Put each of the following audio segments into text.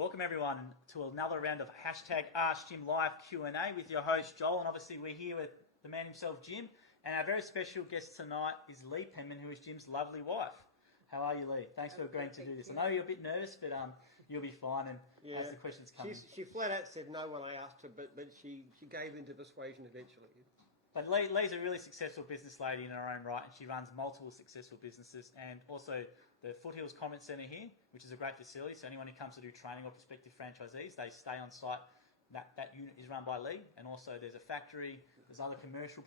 Welcome everyone to another round of hashtag Ask Jim Live Q&A with your host Joel, and obviously we're here with the man himself, Jim, and our very special guest tonight is Lee Penman, who is Jim's lovely wife. How are you, Lee? Thanks for agreeing to do this. I know you're a bit nervous, but you'll be fine, and as the questions come. She flat out said no when I asked her, but she gave in to persuasion eventually. But Lee's a really successful business lady in her own right, and she runs multiple successful businesses, and also the Foothills Comment Centre here, which is a great facility. So anyone who comes to do training or prospective franchisees, they stay on site. That unit is run by Lee, and also there's a factory, there's other commercial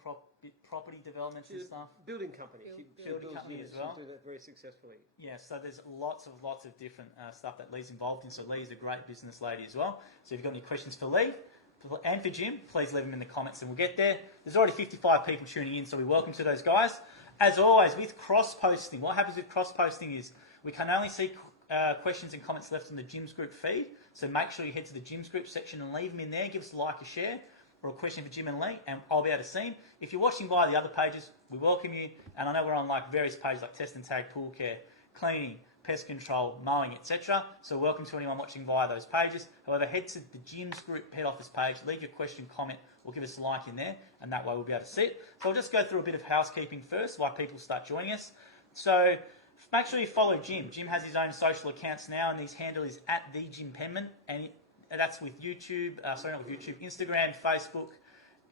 property developments and stuff. Building company. Building company as well. She do that very successfully. Yeah, so there's lots of different stuff that Lee's involved in. So Lee's a great business lady as well. So if you've got any questions for Lee and for Jim, please leave them in the comments and we'll get there. There's already 55 people tuning in, so we welcome to those guys. As always, with cross-posting, what happens with cross-posting is we can only see questions and comments left in the Jim's Group feed. So make sure you head to the Jim's Group section and leave them in there. Give us a like, a share, or a question for Jim and Lee, and I'll be able to see them. If you're watching via the other pages, we welcome you. And I know we're on like various pages like Test and Tag, Pool Care, Cleaning, Pest Control, Mowing, etc. So welcome to anyone watching via those pages. However, head to the Jim's Group head office page, leave your question, comment, or give us a like in there, and that way we'll be able to see it. So I'll just go through a bit of housekeeping first, while people start joining us. So make sure you follow Jim. Jim has his own social accounts now, and his handle is @TheJimPenman, and that's with YouTube, Instagram, Facebook,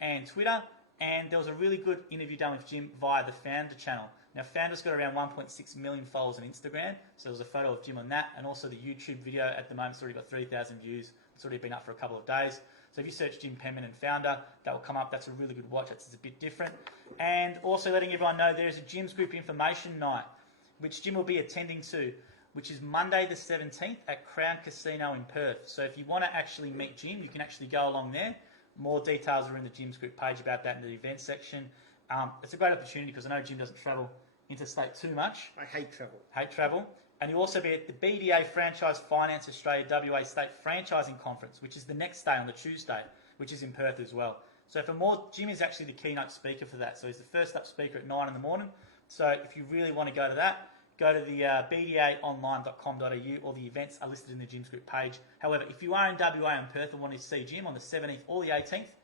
and Twitter. And there was a really good interview done with Jim via the Founder channel. Now, Founder's got around 1.6 million followers on Instagram, so there was a photo of Jim on that, and also the YouTube video at the moment, it's already got 3,000 views. It's already been up for a couple of days. So if you search Jim Penman and Founder, that will come up. That's a really good watch. It's a bit different. And also letting everyone know there is a Jim's Group information night, which Jim will be attending to, which is Monday the 17th at Crown Casino in Perth. So if you want to actually meet Jim, you can actually go along there. More details are in the Jim's Group page about that in the events section. It's a great opportunity because I know Jim doesn't travel interstate too much. I hate travel. And you'll also be at the BDA Franchise Finance Australia WA State Franchising Conference, which is the next day on the Tuesday, which is in Perth as well. So for more, Jim is actually the keynote speaker for that. So he's the first up speaker at 9 in the morning. So if you really want to go to that, go to the bdaonline.com.au, or the events are listed in the Jim's Group page. However, if you are in WA and Perth and want to see Jim on the 17th or the 18th,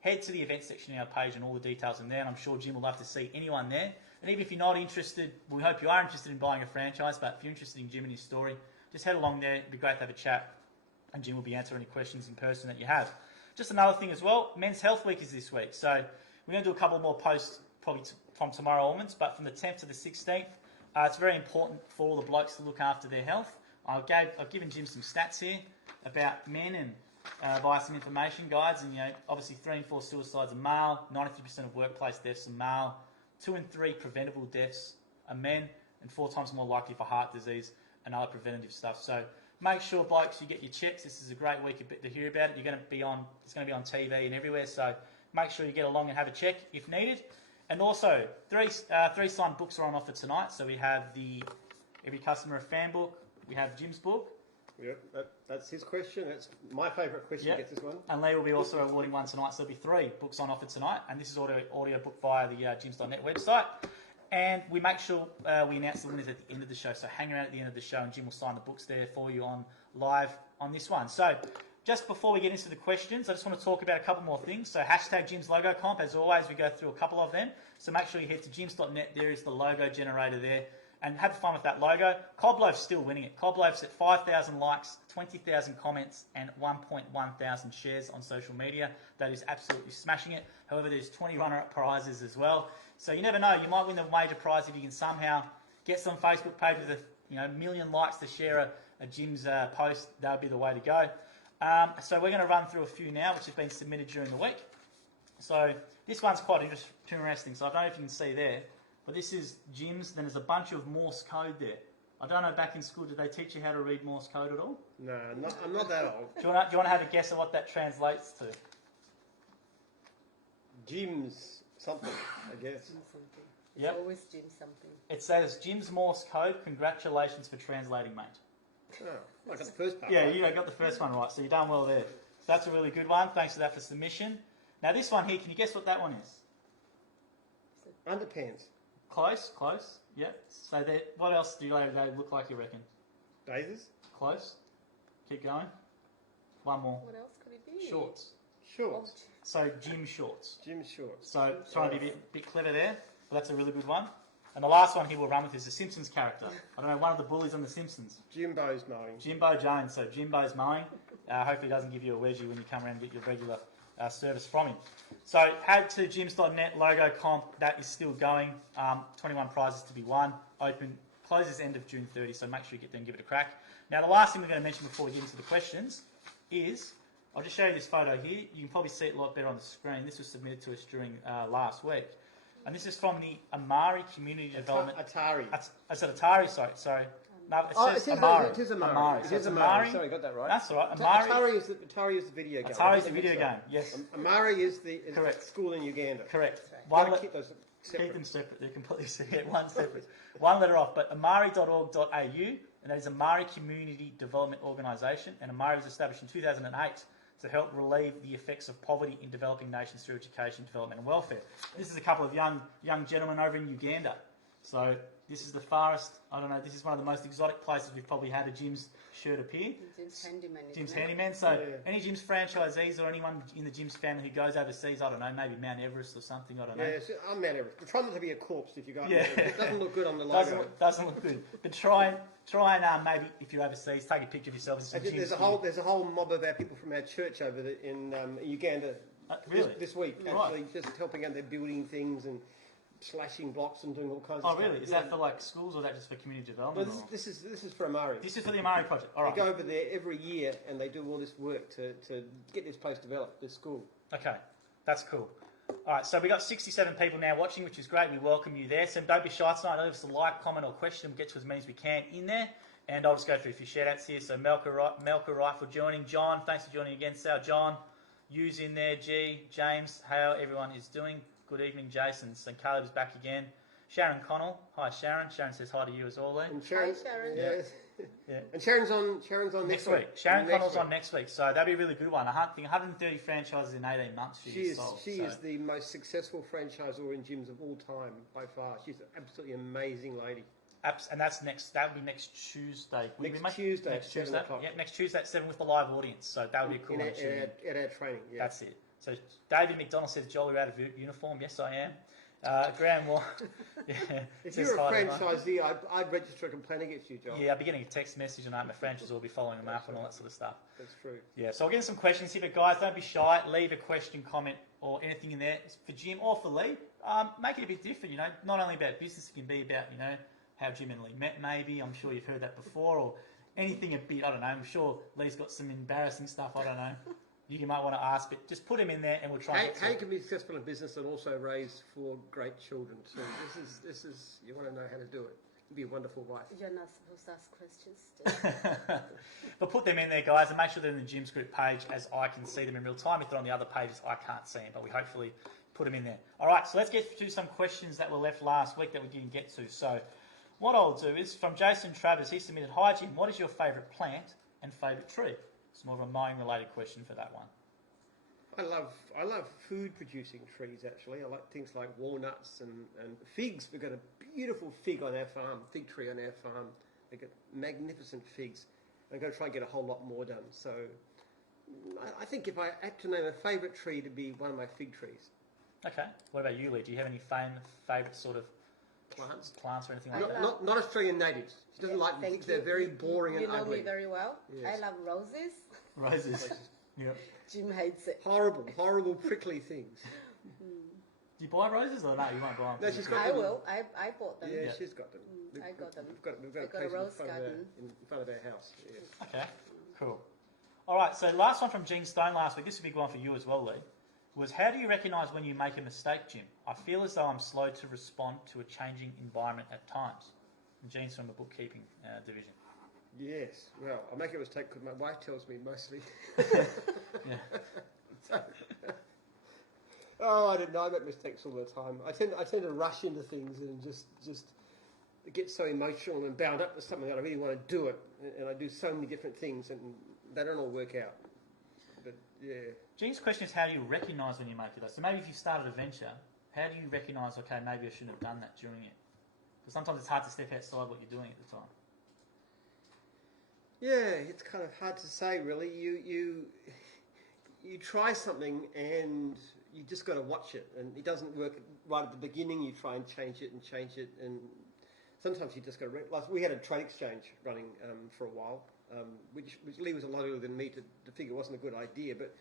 head to the events section of our page and all the details in there, and I'm sure Jim will love to see anyone there. And even if you're not interested, we hope you are interested in buying a franchise, but if you're interested in Jim and his story, just head along there. It'd be great to have a chat, and Jim will be answering any questions in person that you have. Just another thing as well, Men's Health Week is this week, so we're going to do a couple more posts probably from tomorrow onwards, but from the 10th to the 16th, it's very important for all the blokes to look after their health. I've given Jim some stats here about men and via some information guides, and obviously 3 in 4 suicides are male, 93% of workplace deaths are male, 2 in 3 preventable deaths are men, and 4 times more likely for heart disease and other preventative stuff. So make sure, blokes, you get your checks. This is a great week to hear about it. It's going to be on TV and everywhere, so make sure you get along and have a check if needed. And also, three signed books are on offer tonight. So we have the Every Customer a Fan book. We have Jim's book. Yep, that's his question. That's my favourite question. Yep. Gets this one. And Lee will be also awarding one tonight. So there'll be 3 books on offer tonight. And this is audio book via the Jims.net website. And we make sure we announce the winners at the end of the show. So hang around at the end of the show and Jim will sign the books there for you on live on this one. So just before we get into the questions, I just want to talk about a couple more things. So hashtag Jim's Logo Comp, as always, we go through a couple of them. So make sure you head to Jims.net. There is the logo generator there. And have fun with that logo. Cobloaf's still winning it. Cobloaf's at 5,000 likes, 20,000 comments, and 1.1 thousand shares on social media. That is absolutely smashing it. However, there's 20 runner-up prizes as well. So you never know. You might win the major prize if you can somehow get some Facebook page with a million likes to share a Jim's post. That would be the way to go. So we're going to run through a few now, which have been submitted during the week. So this one's quite interesting. So I don't know if you can see there, but this is Jim's. Then there's a bunch of Morse code there. I don't know, back in school, did they teach you how to read Morse code at all? No, I'm not that old. Do you want to have a guess at what that translates to? Jim's something, I guess. Jim something. It's Yep. always Jim something. It says Jim's Morse code. Congratulations for translating, mate. Oh, I got the first part. Yeah, right. you got the first one right, so you've done well there. So that's a really good one. Thanks for that for submission. Now this one here, can you guess what that one is? Underpants. Close. Yep. So what else do they look like, you reckon? Daisies. Close. Keep going. One more. What else could it be? Shorts. Shorts. So gym shorts. Gym shorts. So trying to be a bit clever there, but that's a really good one. And the last one he will run with is the Simpsons character. I don't know, one of the bullies on the Simpsons. Jimbo's mowing. Jimbo Jones. So Jimbo's mowing. Hopefully he doesn't give you a wedgie when you come around and get your regular service from him. So head to gyms.net logo comp. That is still going. 21 prizes to be won. Open closes end of June 30. So make sure you get there and give it a crack. Now the last thing we're going to mention before we get into the questions is, I'll just show you this photo here. You can probably see it a lot better on the screen. This was submitted to us during last week. And this is from the Amari Community Development... Atari. I said Atari, sorry. No, it says Amari. Amari. It is Amari. So It is it's Amari. Sorry, got that right. That's all right. Atari is the video game. Atari is the video game, yes. Amari is the Correct. school in Uganda. Correct. Gotta keep those separate. Keep them separate. They're completely separate. One separate. One letter off. But amari.org.au, and that is Amari Community Development Organisation. And Amari was established in 2008 to help relieve the effects of poverty in developing nations through education, development and welfare. This is a couple of young gentlemen over in Uganda. So this is the farthest, I don't know, this is one of the most exotic places we've probably had a Jim's shirt appear. Jim's Handyman. Jim's Handyman. So any Jim's franchisees or anyone in the Jim's family who goes overseas, I don't know, maybe Mount Everest or something, I don't know. Yeah, I'm Mount Everest. Try not to be a corpse if you go. Yeah. It doesn't look good on the logo. Doesn't look good. But try and maybe if you're overseas, take a picture of yourself. There's a whole mob of our people from our church over in Uganda really? this week, actually, just helping out. They're building things and slashing blocks and doing all kinds of stuff. Oh, really? Is that for like schools or is that just for community development? No, this is for Amari. This is for the Amari project. All right. They go over there every year and they do all this work to get this place developed, this school. Okay, that's cool. All right, so we got 67 people now watching, which is great. We welcome you there. So don't be shy tonight. Leave us a like, comment, or question. We'll get to as many as we can in there. And I'll just go through a few shout-outs here. So Melka Rifle joining. John, thanks for joining again. Sal, John, Yu's in there. G, James, how everyone is doing. Good evening, Jason. So Caleb's back again. Sharon Connell. Hi, Sharon. Sharon says hi to you as well, Lee. And Sharon, Hi, Sharon. Yeah. And Sharon's on next week. Sharon Connell's on next week, so that'd be a really good one. I think 130 franchises in 18 months she is the most successful franchisor in gyms of all time by far. She's an absolutely amazing lady. And that's next. That would be next Tuesday. Next Tuesday. Next Tuesday. Yeah, next Tuesday at 7 with the live audience. So that would be a cool one. At our training. Yeah. That's it. So David McDonald says, "Joel, you're out of uniform." Yes, I am. Graham Moore. Yeah, if you're a franchisee, I'd register a complaint against you, Joel. Yeah, I'll be getting a text message and my franchise will be following them up and all that sort of stuff. That's true. Yeah, so I'll get some questions here, but guys, don't be shy. Leave a question, comment, or anything in there for Jim or for Lee. Make it a bit different, you know. Not only about business, it can be about, you know, how Jim and Lee met maybe. I'm sure you've heard that before, or anything a bit, I don't know. I'm sure Lee's got some embarrassing stuff, I don't know. You might want to ask, but just put him in there and we'll try. How you can be successful in business and also raise 4 great children. So this is you want to know how to do it. You'd be a wonderful wife. You're not supposed to ask questions. But put them in there, guys, and make sure they're in the Gyms Group page as I can see them in real time. If they're on the other pages, I can't see them, but we hopefully put them in there. All right, so let's get to some questions that were left last week that we didn't get to. So what I'll do is from Jason Travers, he submitted, "Hi Jim, what is your favourite plant and favourite tree?" It's more of a mowing related question for that one. I love food producing trees actually. I like things like walnuts and figs. We've got a beautiful fig on our farm, fig tree on our farm. We've got magnificent figs. I'm going to try and get a whole lot more done. So I think if I had to name a favourite tree, to be one of my fig trees. Okay. What about you, Lee? Do you have any favourite sort of plants or anything like that? Not Australian natives. She doesn't like them. They're very boring and ugly. You know me very well. Yes. I love roses. Roses. Yep. Jim hates it. Horrible, prickly things. Do you buy roses or no? You won't buy them. No, she's got I them. will. I bought them. Yeah, she's got them. I got them. We've got a rose garden in front of our house. Yes. Okay, cool. All right, so last one from Gene Stone last week. This is a big one for you as well, Lee. Was how do you recognise when you make a mistake, Jim? I feel as though I'm slow to respond to a changing environment at times. And Gene's from the bookkeeping division. Yes, well, I make a mistake because my wife tells me mostly. Yeah. I don't know. I make mistakes all the time. I tend to rush into things and just get so emotional and bound up with something that I really want to do it, and I do so many different things, and they don't all work out. But yeah. Gene's question is how do you recognise when you make it? So maybe if you started a venture, how do you recognise, okay, maybe I shouldn't have done that during it? Because sometimes it's hard to step outside what you're doing at the time. Yeah, it's kind of hard to say, really. You try something and you just got to watch it, and it doesn't work right at the beginning. You try and change it, and sometimes you just got to. Like we had a trade exchange running for a while, which Lee was a lot earlier than me to figure wasn't a good idea. But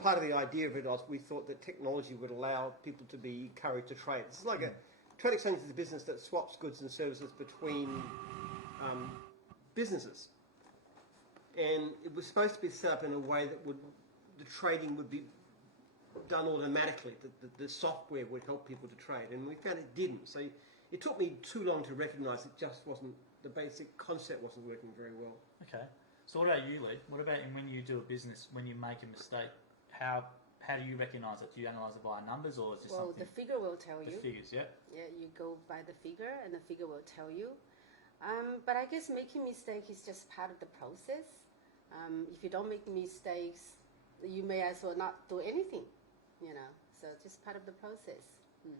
part of the idea of it was we thought that technology would allow people to be encouraged to trade. It's like a trade exchange is a business that swaps goods and services between businesses. And it was supposed to be set up in a way that the trading would be done automatically. The software would help people to trade, and we found it didn't. So it took me too long to recognise it just wasn't, the basic concept wasn't working very well. Okay. So what about you, Lee? What about when you do a business, when you make a mistake, how do you recognise it? Do you analyse it via numbers, or is it Well, something? the figure will tell you. The figures, yeah. Yeah, you go by the figure, and the figure will tell you. But I guess making mistake is just part of the process. If you don't make mistakes, you may as well not do anything, you know. So just part of the process.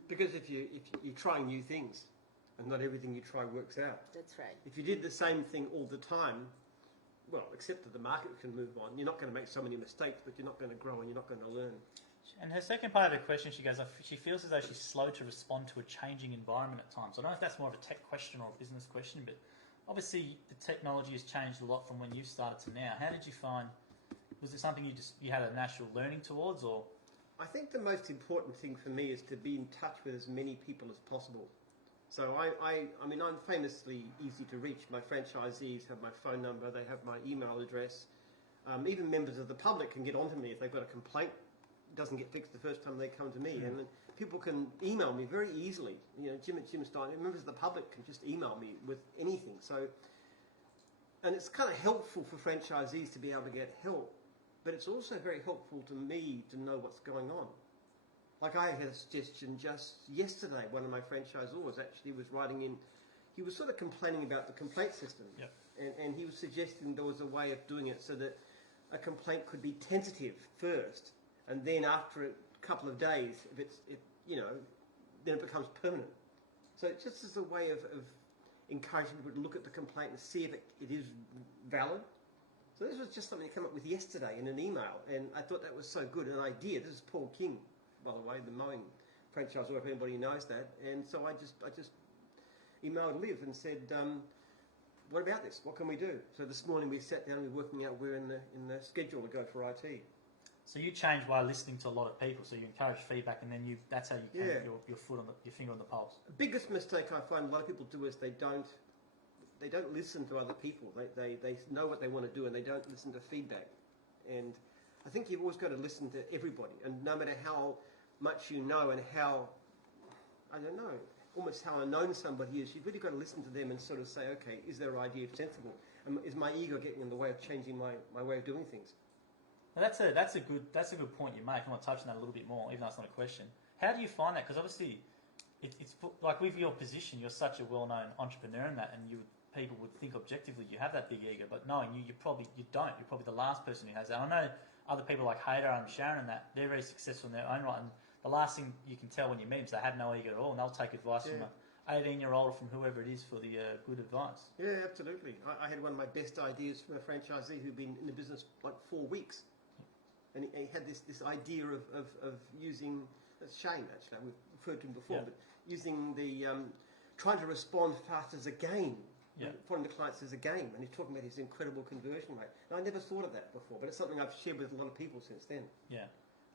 Because if you're trying new things, and not everything you try works out. That's right. If you did the same thing all the time, well, except that the market can move on, you're not going to make so many mistakes, but you're not going to grow and you're not going to learn. And her second part of the question, she goes, she feels as though she's slow to respond to a changing environment at times. I don't know if that's more of a tech question or a business question, but obviously the technology has changed a lot from when you started to now. How did you find, was it something you had a natural learning towards, or? I think the most important thing for me is to be in touch with as many people as possible. So I mean, I'm famously easy to reach. My franchisees have my phone number, they have my email address. Even members of the public can get onto me if they've got a complaint. It doesn't get fixed the first time they come to me. And then people can email me very easily. You know, Jim at Jim Stein, members of the public can just email me with anything. So, and it's kind of helpful for franchisees to be able to get help, but it's also very helpful to me to know what's going on. Like I had a suggestion just yesterday, one of my franchisors actually was writing in, he was sort of complaining about the complaint system. Yep. And he was suggesting there was a way of doing it so that a complaint could be tentative first, and then after a couple of days, then it becomes permanent. So it just is a way of encouraging people to look at the complaint and see if it is valid. So this was just something I came up with yesterday in an email, and I thought that was so good an idea. This is Paul King, by the way, the mowing franchisor, if anybody knows that. And so I just emailed Liv and said, what about this? What can we do? So this morning we sat down and we're working out where in the schedule to go for IT. So you change by listening to a lot of people. So you encourage feedback, and then that's how you keep your foot on your finger on the pulse. The biggest mistake I find a lot of people do is they don't listen to other people. They know what they want to do, and they don't listen to feedback. And I think you've always got to listen to everybody, and no matter how much you know and how, I don't know, almost how unknown somebody is, you've really got to listen to them and sort of say, okay, is their idea sensible? And is my ego getting in the way of changing my way of doing things? Now that's a good point you make. I want to touch on that a little bit more, even though it's not a question. How do you find that? Because obviously, it's like with your position, you're such a well-known entrepreneur in that, and people would think objectively you have that big ego, but knowing you don't. You're probably the last person who has that. I know other people like Hader and Sharon and that, they're very successful in their own right, and the last thing you can tell when you meet them is they have no ego at all, and they'll take advice from an 18-year-old or from whoever it is for the good advice. Yeah, absolutely. I had one of my best ideas from a franchisee who'd been in the business like 4 weeks. And he had this idea of using, that's Shane actually, we've referred to him before, but using the, trying to respond fast as a game, following the clients as a game, and he's talking about his incredible conversion rate. And I never thought of that before, but it's something I've shared with a lot of people since then. Yeah.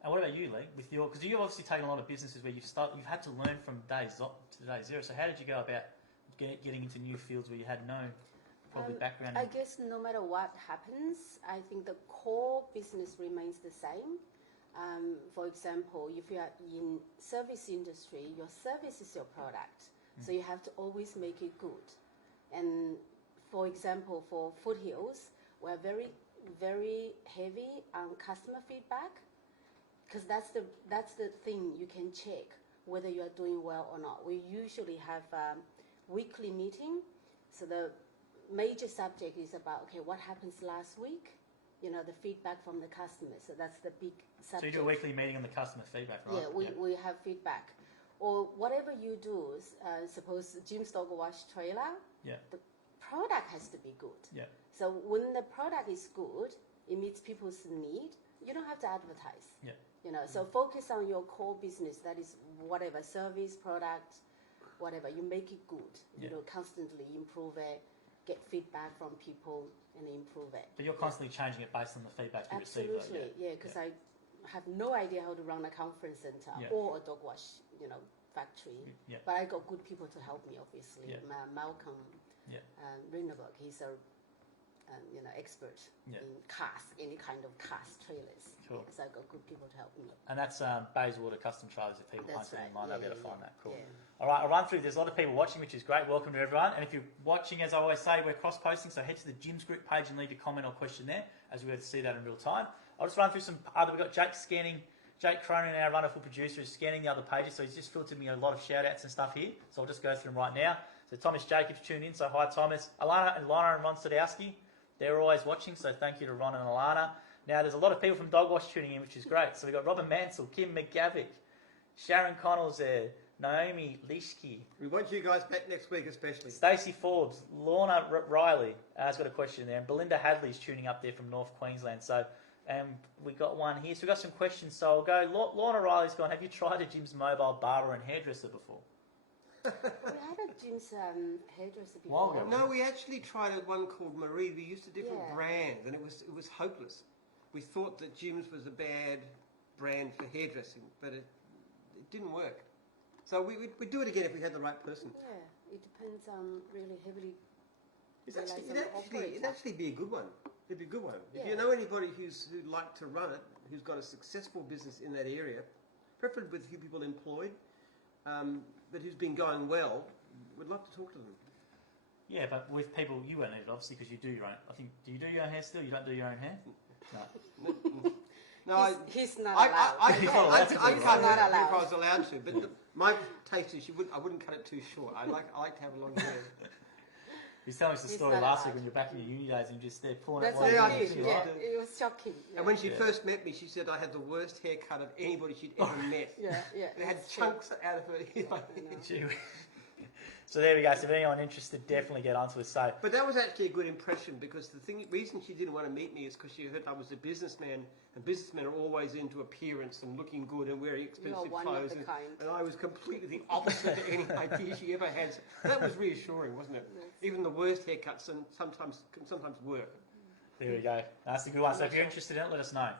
And what about you, Lee? Because you've obviously taken a lot of businesses where you've had to learn from day zero. So how did you go about getting into new fields where you had no background? I guess no matter what happens, I think the core business remains the same. For example, if you are in service industry, your service is your product. So you have to always make it good. And for example, for Foothills, we're very, very heavy on customer feedback, because that's the thing you can check whether you are doing well or not. We usually have a weekly meeting. So the major subject is about, okay, what happens last week? You know, the feedback from the customers. So that's the big subject. So you do a weekly meeting on the customer feedback, right? Yeah, we have feedback. Or whatever you do, suppose Jim's dog wash trailer, the product has to be good. Yeah. So when the product is good, it meets people's need. You don't have to advertise. Yeah. You know, so focus on your core business. That is whatever service, product, whatever. You make it good. Yeah. You know, constantly improve it, get feedback from people, and improve it. But you're constantly changing it based on the feedback you receive. Absolutely, yeah. Because I have no idea how to run a conference center or a dog wash, factory. Yeah. But I got good people to help me, obviously. Yeah. Malcolm Rinderberg, he's a expert Yeah. in cars, any kind of cars, trailers. Cool. Yeah, so I got good people to help me. And that's Bayswater Custom Trailers. If people That's punch it right. online, they'll be able to Yeah, find that. Cool. yeah. All right, I'll run through. There's a lot of people watching, which is great. Welcome to everyone. And if you're watching, as I always say, we're cross-posting, so head to the Jim's group page and leave your comment or question there, as we have to see that in real time. I'll just run through some other. We've got Jake scanning. Jake Cronin, our wonderful producer, is scanning the other pages, so he's just filtered me a lot of shout-outs and stuff here. So I'll just go through them right now. So Thomas Jacobs tuned in, so hi Thomas. Alana and Ron Sadowski, they're always watching, so thank you to Ron and Alana. Now, there's a lot of people from Dog Wash tuning in, which is great. So we've got Robin Mansell, Kim McGavick, Sharon Connell's there, Naomi Leishke. We want you guys back next week, especially. Stacey Forbes, Lorna Riley has got a question there, and Belinda Hadley's tuning up there from North Queensland. So, we got one here. So we've got some questions. So I'll go. Lorna Riley's gone, have you tried a Jim's mobile barber and hairdresser before? We had a Jim's hairdresser Wow, before. yeah. No, we actually tried one called Marie. We used a different Yeah. brand, and it was hopeless. We thought that Jim's was a bad brand for hairdressing, but it didn't work. So we'd do it again if we had the right person. Yeah, it depends on really heavily. It'd actually be a good one. It'd be a good one. If you Yeah. know anybody who'd like to run it, who's got a successful business in that area, preferably with a few people employed, but who's been going well, we'd love to talk to them. Yeah, but with people, you won't need it, obviously, because you do your own. I think, do you do your own hair still? You don't do your own hair? No. No, He's not I allowed. He's not allowed to I do cut it. it Not if allowed. I was allowed to, but my taste is I wouldn't cut it too short. I like to have a long hair. He's telling us the He's story not last allowed. week when you're back in your uni days and you're just there pulling That's out what one Yeah, it I is. see, Yeah, right? it was shocking. Yeah. And when she Yeah. first met me, she said I had the worst haircut of anybody she'd ever met. yeah. It had it's true. chunks out of her hair. I know. Gee. So there we go. So if anyone interested, definitely get onto it. So But that was actually a good impression because the reason she didn't want to meet me is because she heard I was a businessman, and businessmen are always into appearance and looking good and wearing expensive one clothes. of a kind. And I was completely the opposite of any idea she ever had. So that was reassuring, wasn't it? Yes. Even the worst haircuts can sometimes work. there we go. That's a good one. So if you're interested in it, let us know.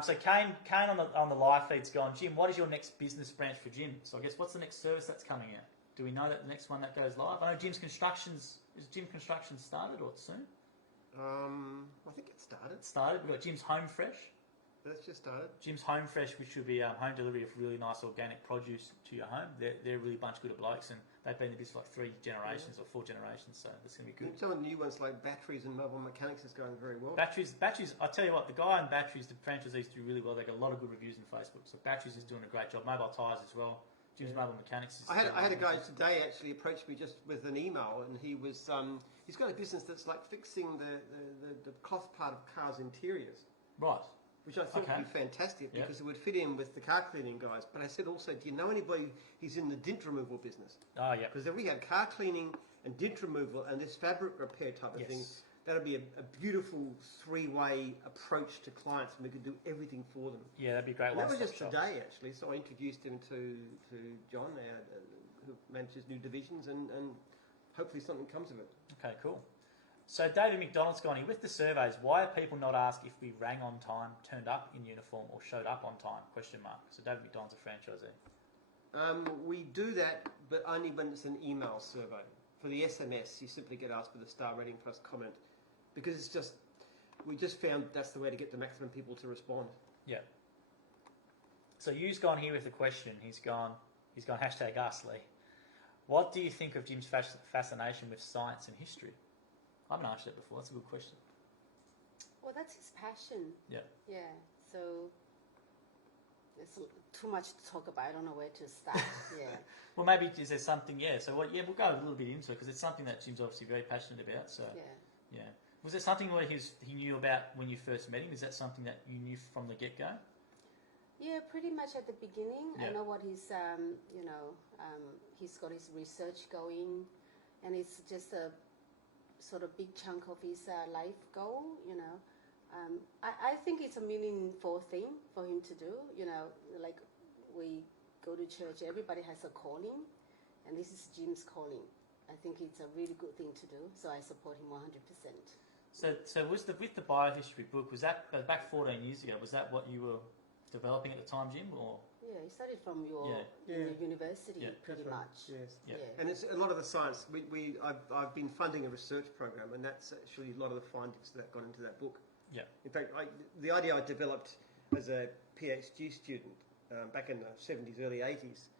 So Kane on the live feed's gone, Jim, what is your next business branch for Jim? So I guess what's the next service that's coming out? Do we know that the next one that goes live? I know Jim Construction started or soon? I think it started. It started. We've got Jim's Home Fresh. That's just started. Jim's Home Fresh, which will be home delivery of really nice organic produce to your home. They're a really bunch of good blokes, and they've been in the business for like 3 generations or 4 generations, so that's going to be good. Some of the new ones like batteries and mobile mechanics is going very well. Batteries. I tell you what, the guy in batteries, the franchisees do really well. They got a lot of good reviews on Facebook. So batteries is doing a great job. Mobile tyres as well. Jim's Mobile Mechanics is. I had a guy today actually approach me just with an email, and he was he's got a business that's like fixing the cloth part of cars' interiors, Right. which I think Okay. would be fantastic Yep. because it would fit in with the car cleaning guys. But I said also, do you know anybody who's in the dint removal business? Oh yeah. Because if we had car cleaning and dint removal and this fabric repair type of thing, Yes. that'd be a beautiful 3-way approach to clients, and we could do everything for them. Yeah, that'd be a great. And that was one-stop just shop. today, actually. So I introduced him to John, who manages new divisions, and hopefully something comes of it. Okay, cool. So David McDonald's gone here with the surveys. Why are people not asked if we rang on time, turned up in uniform, or showed up on time? Question mark. So David McDonald's a franchisee. We do that, but only when it's an email survey. For the SMS, you simply get asked with a star rating plus comment, because we just found that's the way to get the maximum people to respond. Yeah. So you's gone here with the question. He's gone hashtag us, Lee. What do you think of Jim's fascination with science and history? I haven't asked that before. That's a good question. Well, that's his passion. Yeah. Yeah. So it's too much to talk about. I don't know where to start. Yeah. Well, maybe is there something? Yeah. So what? Yeah, we'll go a little bit into it because it's something that Jim's obviously very passionate about. So Yeah. yeah. Was there something where he knew about when you first met him? Is that something that you knew from the get go? Yeah, pretty much at the beginning. Yeah. I know what he's, he's got his research going, and it's just sort of big chunk of his life goal. I think it's a meaningful thing for him to do. Like we go to church, everybody has a calling, and this is Jim's calling. I think it's a really good thing to do, so I support him 100%. So with the biohistory book, was that back 14 years ago? Was that what you were developing at the time, Jim, or? Yeah, you studied from your university, pretty much. Yes. Yeah. And it's a lot of the science. I've been funding a research program, and that's actually a lot of the findings that got into that book. Yeah. In fact, the idea I developed as a PhD student back in the 70s, early 80s,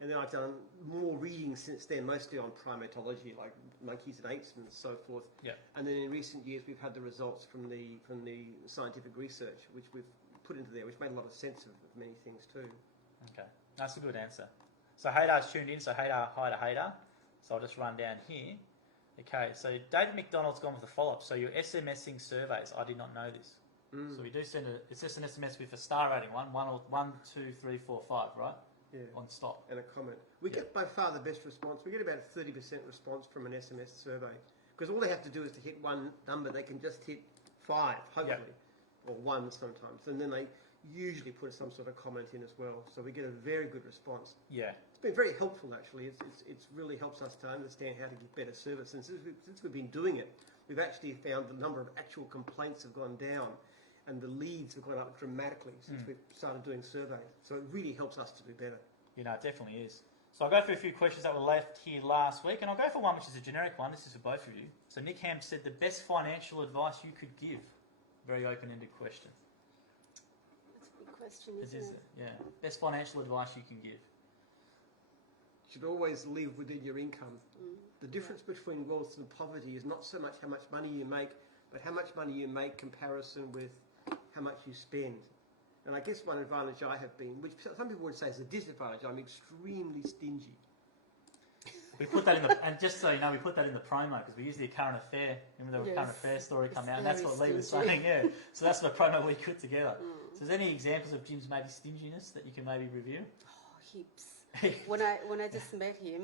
and then I've done more reading since then, mostly on primatology, like monkeys and apes and so forth. Yeah. And then in recent years, we've had the results from the scientific research, which we've put into there, which made a lot of sense of many things too. Okay, that's a good answer. So Haydar's tuned in, so Haydar, hi to Haydar. So I'll just run down here. Okay, so David McDonald's gone with the follow-up. So you're SMSing surveys. I did not know this. So we do send it's just an SMS with a star rating, 1, 2, 3, 4, 5, right? Yeah. On stop. And a comment. We get by far the best response. We get about 30% response from an SMS survey. Because all they have to do is to hit one number. They can just hit 5, hopefully. Or 1 sometimes. And then they usually put some sort of comment in as well. So we get a very good response. Yeah. It's been very helpful, actually. It's really helps us to understand how to give better service. And since we've been doing it, we've actually found the number of actual complaints have gone down and the leads have gone up dramatically since we've started doing surveys. So it really helps us to do better. You know, it definitely is. So I'll go through a few questions that were left here last week, and I'll go for one which is a generic one. This is for both of you. So Nick Ham said, the best financial advice you could give. Very open-ended question. That's a big question, It isn't is, it? yeah. Best financial advice you can give. You should always live within your income. The difference between wealth and poverty is not so much how much money you make, but how much money you make comparison with how much you spend. And I guess one advantage I have been, which some people would say is a disadvantage, I'm extremely stingy. We put that in the, and just so you know, we put that in the promo because we use the current affair. Remember the current affair story come out, and that's what Lee was saying. Yeah, so that's the promo we put together. So, is there any examples of Jim's maybe stinginess that you can maybe review? Oh, heaps. when I just met him,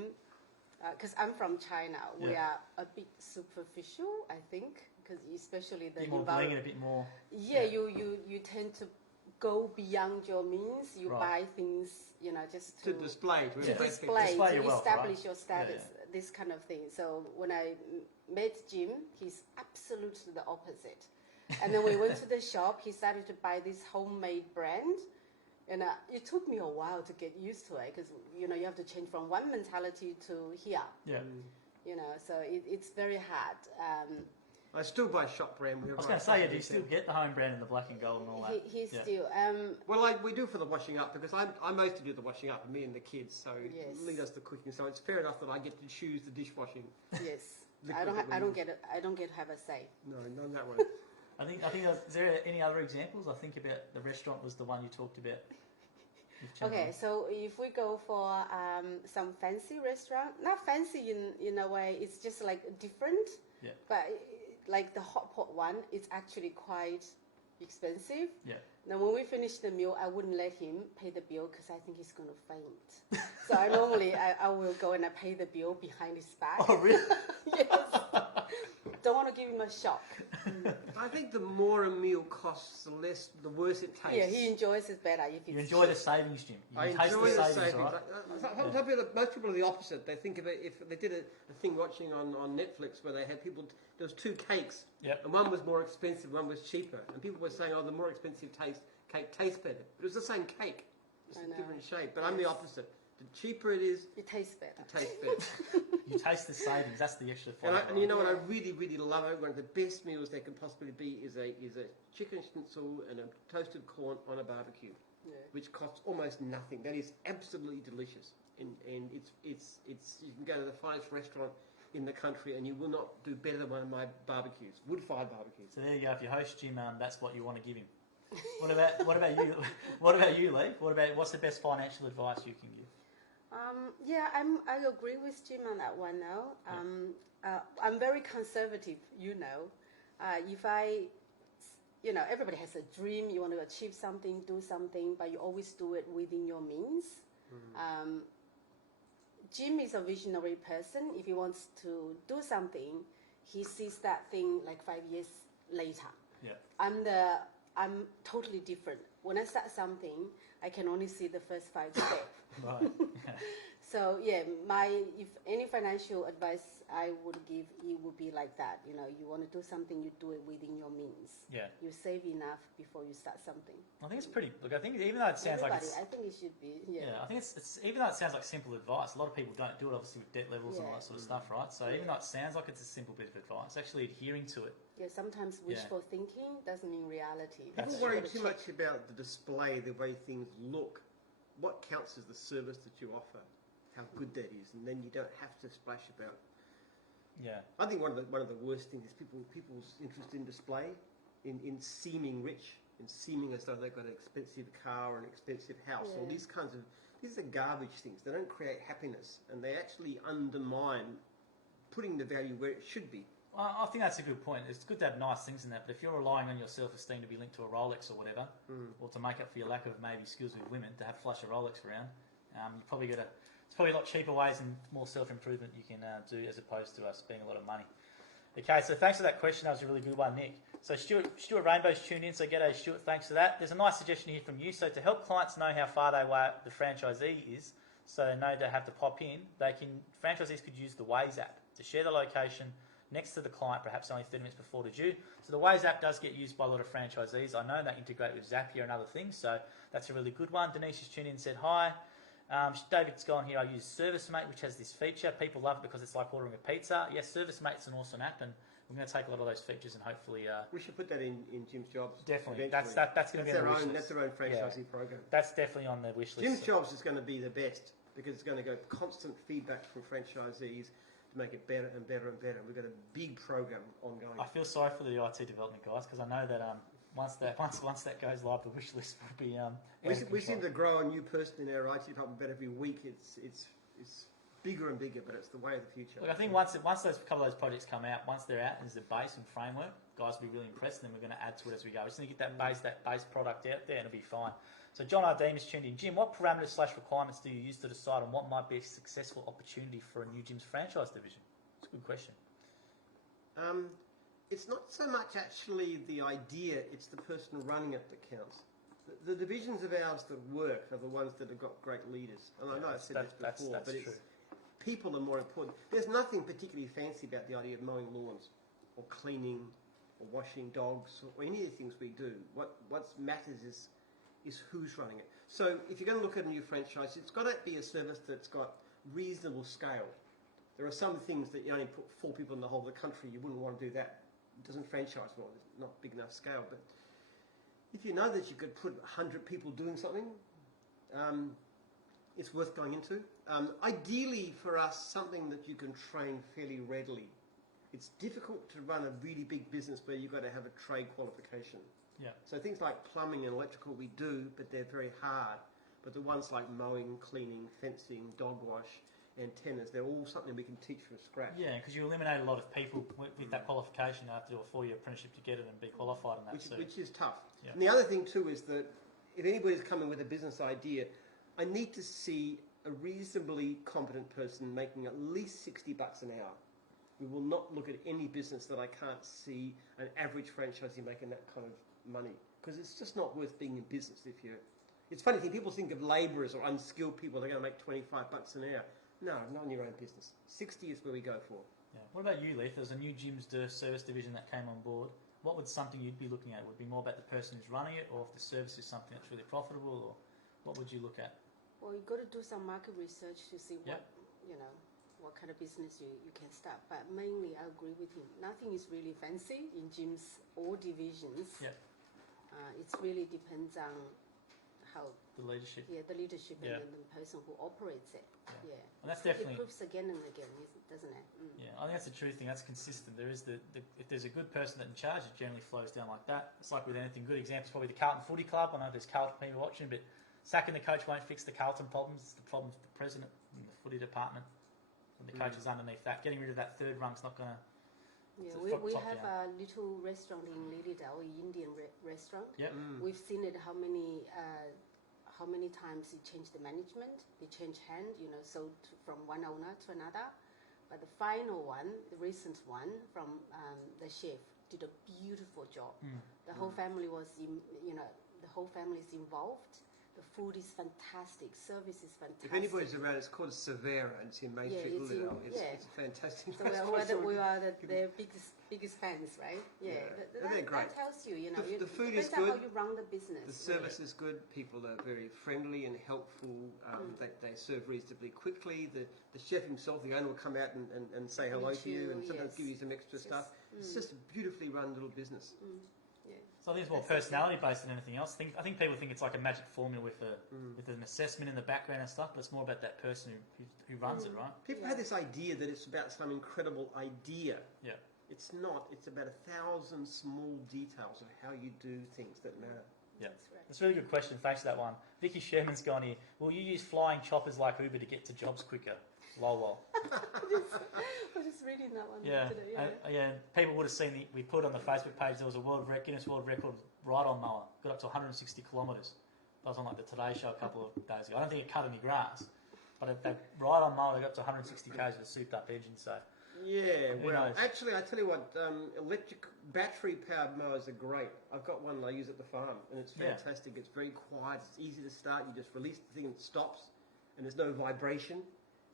because I'm from China, we are a bit superficial, I think, because especially the a bit more bling and a bit more. Yeah, you tend to go beyond your means. You buy things, just to display, to establish your status, this kind of thing. So when I met Jim, he's absolutely the opposite. And then we went to the shop. He started to buy this homemade brand, and it took me a while to get used to it because you have to change from one mentality to here. Yeah. So it's very hard. I still buy shop brand. I was going to say, do you still get the home brand and the black and gold and all that? He's still. Well, we do for the washing up because I mostly do the washing up, me and the kids. So Lee does the cooking. So it's fair enough that I get to choose the dishwashing. Yes, I don't get to have a say. No, not that way. I think. Is there any other examples? I think about the restaurant was the one you talked about. Okay, so if we go for some fancy restaurant, not fancy in a way, it's just like different. Yeah. But like the hot pot one, it's actually quite expensive. Yeah. Now when we finish the meal, I wouldn't let him pay the bill because I think he's going to faint. So I normally I will go and I pay the bill behind his back. Oh really? Yes. Don't want to give him a shock. I think the more a meal costs, the worse it tastes. Yeah, he enjoys it better if it's You enjoy the savings, Jim. I enjoy the savings. Right? Most people are the opposite. They think of it, if they did a thing watching on Netflix where they had people, there was 2 cakes, and one was more expensive, one was cheaper. And people were saying, the more expensive cake tastes better. But it was the same cake, just a different shape. But I'm the opposite. The cheaper it is, it tastes better. It tastes better. You taste the savings. That's the extra And flavour. you know what I really, really love? One of the best meals there can possibly be is a chicken schnitzel and a toasted corn on a barbecue, which costs almost nothing. That is absolutely delicious, and it's you can go to the finest restaurant in the country and you will not do better than one of my barbecues, wood-fired barbecues. So there you go. If you host Jim, that's what you want to give him. What about you? What about you, Lee? What's the best financial advice you can give? I agree with Jim on that one now. I'm very conservative, if everybody has a dream, you want to achieve something, do something, but you always do it within your means. Jim is a visionary person. If he wants to do something, he sees that thing like 5 years later. Yeah. I'm totally different. When I start something, I can only see the first 5 steps. Right. So if any financial advice I would give, it would be like that. You know, you want to do something, you do it within your means. Yeah. You save enough before you start something. I think it's pretty. Look, I think even though it sounds like it's, I think it should be. Yeah. I think it's even though it sounds like simple advice, a lot of people don't do it obviously with debt levels and all that sort of stuff, right? So even though it sounds like it's a simple bit of advice, actually adhering to it. Yeah, sometimes wishful thinking doesn't mean reality. People worry too much about the display, the way things look. What counts as the service that you offer, how good that is, and then you don't have to splash about. Yeah. I think one of the worst things is people's interest in display, in seeming rich, in seeming as though they've got an expensive car or an expensive house, or these are garbage things. They don't create happiness, and they actually undermine putting the value where it should be. Well, I think that's a good point. It's good to have nice things in that, but if you're relying on your self-esteem to be linked to a Rolex or whatever, or to make up for your lack of maybe skills with women, to have flush a Rolex around, you probably got it's probably a lot cheaper ways and more self-improvement you can do as opposed to spending a lot of money. Okay, so thanks for that question. That was a really good one, Nick. So Stuart Rainbow's tuned in, so g'day Stuart, thanks for that. There's a nice suggestion here from you. So to help clients know how far the franchisee is, so they know they have to pop in, franchisees could use the Waze app to share the location next to the client, perhaps only 30 minutes before they're due. So the Waze app does get used by a lot of franchisees. I know they integrate with Zapier and other things, so that's a really good one. Denise has tuned in and said hi. David's gone here, I use ServiceMate, which has this feature. People love it because it's like ordering a pizza. Yes, ServiceMate's an awesome app, and we're going to take a lot of those features and hopefully... we should put that in Jim's Jobs. Definitely. That's going to be on the wish list. That's their own franchisee program. That's definitely on the wish list. Jim's Jobs is going to be the best because it's going to go constant feedback from franchisees to make it better and better and better. We've got a big program ongoing. I feel sorry for the IT development guys because I know that once that goes live, the wish list will be we seem to grow a new person in our IT department, but every week it's bigger and bigger, but it's the way of the future. Look, I think once those couple of those projects come out, once they're out as the base and framework, guys will be really impressed, and then we're going to add to it as we go. We're just going to get that base product out there, and it'll be fine. So John Ardeem is tuned in. Jim, what parameters/requirements do you use to decide on what might be a successful opportunity for a new Jim's franchise division? It's a good question. It's not so much actually the idea, it's the person running it that counts. The divisions of ours that work are the ones that have got great leaders. And I know I've said this before, but people are more important. There's nothing particularly fancy about the idea of mowing lawns or cleaning or washing dogs or any of the things we do. What matters is who's running it. So if you're going to look at a new franchise, it's got to be a service that's got reasonable scale. There are some things that you only put 4 people in the whole of the country, you wouldn't want to do that. It doesn't franchise well, it's not big enough scale. But if you know that you could put 100 people doing something, it's worth going into. Ideally for us, something that you can train fairly readily. It's difficult to run a really big business where you've got to have a trade qualification. Yeah. So things like plumbing and electrical we do, but they're very hard. But the ones like mowing, cleaning, fencing, dog wash, antennas, they're all something we can teach from scratch. Yeah, because you eliminate a lot of people with that qualification. You have to do a 4-year apprenticeship to get it and be qualified in that. Which is tough. Yeah. And the other thing too is that if anybody's coming with a business idea, I need to see a reasonably competent person making at least $60 an hour. We will not look at any business that I can't see an average franchisee making that kind of money, because it's just not worth being in business if you're... It's funny, people think of labourers or unskilled people, they're going to make $25 an hour. No, not in your own business. 60 is where we go for. Yeah. What about you, Leith? There's a new Jim's service division that came on board. What would something you'd be looking at? Would it be more about the person who's running it, or if the service is something that's really profitable, or what would you look at? Well, you've got to do some market research to see what kind of business you can start. But mainly, I agree with him. Nothing is really fancy in gyms or divisions. Yeah. It really depends on how the leadership. Yeah, the leadership and the person who operates it. Yeah. And that's definitely... It proves again and again, doesn't it? Yeah, I think that's the true thing. That's consistent. There is if there's a good person that's in charge, it generally flows down like that. It's like with anything. Good example is probably the Carlton Footy Club. I know there's Carlton people watching, but sacking the coach won't fix the Carlton problems. It's the problems with the president and the footy department and the coaches underneath that. Getting rid of that third rung's not going to... Yeah, we have a little restaurant in Lilydale, an Indian restaurant. Yep. We've seen it how many times it changed the management, it changed hand, so from one owner to another. But the final one, the recent one from the chef, did a beautiful job. The whole family was, the whole family is involved. The food is fantastic. Service is fantastic. If anybody's around, it's called Severa, and it's in May Street, Lilydale. It's a fantastic restaurant. So we are their biggest fans, right? Yeah, they're great. That tells you, The food is depends on good. how you run the business. The service is good. People are very friendly and helpful. They serve reasonably quickly. The chef himself, the owner, will come out and say hello to you and sometimes give you some extra stuff. It's just a beautifully run little business. So I think it's more personality based than anything else. I think people think it's like a magic formula with an assessment in the background and stuff, but it's more about that person who runs it, right? People have this idea that it's about some incredible idea. Yeah. It's not. It's about 1,000 small details of how you do things that matter. Yeah, That's right. that's a really good question. Thanks for that one. Vicky Sherman's gone here. Will you use flying choppers like Uber to get to jobs quicker? Lol. I'm just reading that one today. Yeah. People would have seen we put on the Facebook page. There was a Guinness World Record ride-on mower. Got up to 160 kilometres. That was on like the Today Show a couple of days ago. I don't think it cut any grass, but that ride-on mower, they got up to 160 k's with a souped-up engine. So yeah, who well, knows? actually, I tell you what, electric battery-powered mowers are great. I've got one I use at the farm, and it's fantastic. It's very quiet. It's easy to start. You just release the thing and it stops, and there's no vibration.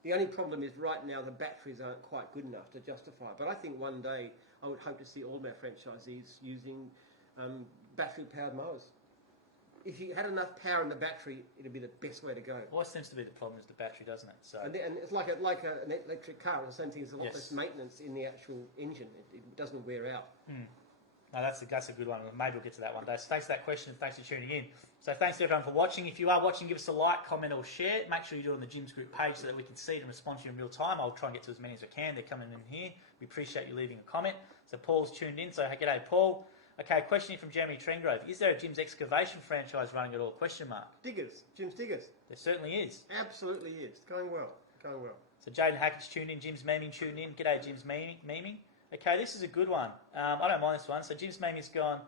The only problem is right now the batteries aren't quite good enough to justify it. But I think one day I would hope to see all my franchisees using battery-powered mowers. If you had enough power in the battery, it'd be the best way to go. what seems to be the problem is the battery, doesn't it? So And it's like an electric car. The same thing. There's a lot less maintenance in the actual engine. It doesn't wear out. No, that's a good one. Maybe we'll get to that one day. So thanks for that question. Thanks for tuning in. So thanks to everyone for watching. If you are watching, give us a like, comment or share. Make sure you do it on the Jim's Group page so that we can see it and respond to you in real time. I'll try and get to as many as I can. They're coming in here. We appreciate you leaving a comment. So Paul's tuned in. So g'day, Paul. Okay, question from Jeremy Trengrove. Is there a Jim's excavation franchise running at all? Question mark. Diggers. Jim's Diggers. There certainly is. Absolutely is. Going well. Going well. So Jaden Hackett's tuned in. Jim's Memeing tuned in. G'day, Jim's Memeing. Okay, this is a good one. I don't mind this one. So Jim's Memeing's gone.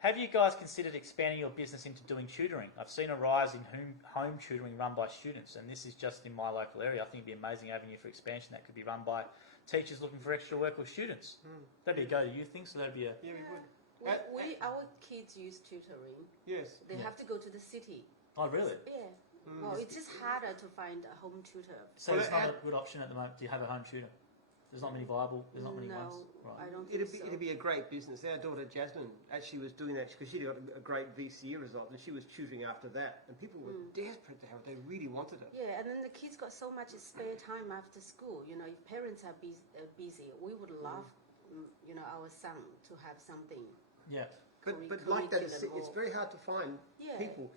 Have you guys considered expanding your business into doing tutoring? I've seen a rise in home tutoring run by students, and this is just in my local area. I think it'd be an amazing avenue for expansion that could be run by teachers looking for extra work or students. That'd be a go to you thing, so that'd be a... Yeah, we would. Our kids use tutoring. Yes. They have to go to the city. Oh, really? Yeah. Well, it's just harder to find a home tutor. So it's not a good option at the moment. Do you have a home tutor? There's not many viable. There's not many ones. I don't think so. It'd be a great business. Our daughter Jasmine actually was doing that because she got a great VCE result, and she was tutoring after that. And people were desperate to have it. They really wanted it. Yeah, and then the kids got so much spare time after school. You know, if parents are busy, we would love, our son to have something. Yeah. But like that, it's very hard to find people.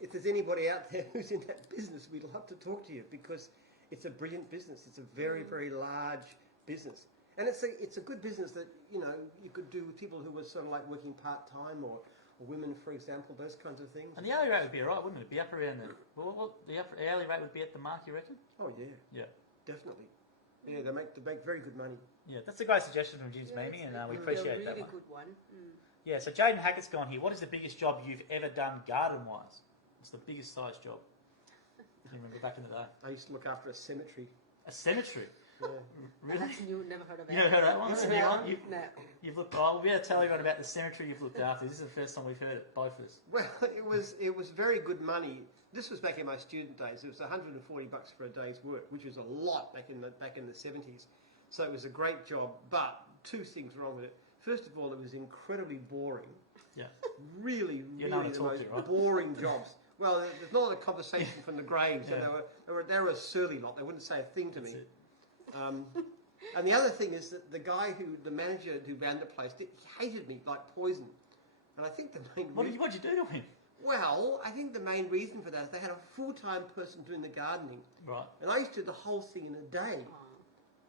If there's anybody out there who's in that business, we'd love to talk to you because it's a brilliant business. It's a very, very large business. And it's a good business that, you could do with people who were sort of like working part-time or women, for example, those kinds of things. And the hourly rate would be all right, wouldn't it? It'd be up around the... Well, the hourly rate would be at the mark, you reckon? Oh, yeah. Yeah. Definitely. Yeah, they make very good money. Yeah, that's a great suggestion from Jim's Memeing, and we appreciate that really one. good one. Yeah, so Jaden Hackett's gone here. What is the biggest job you've ever done garden-wise? What's the biggest size job? I remember back in the day. I used to look after a cemetery. A cemetery? Yeah. Really? You never heard of that? You never heard of that one? No. You've looked... Oh, we'll be able to tell everyone about the cemetery you've looked after. This is the first time we've heard it, both of us. Well, it was very good money. This was back in my student days. It was $140 for a day's work, which was a lot back in the 70s. So it was a great job, but two things wrong with it. First of all, it was incredibly boring. Yeah. Really You're not the most right? boring jobs. Well, there's not a lot of conversation from the graves, and they were a surly lot. They wouldn't say a thing to me. And the other thing is that the manager who ran the place, he hated me like poison. And I think the main What'd you do to him? Well, I think the main reason for that is they had a full-time person doing the gardening. Right. And I used to do the whole thing in a day.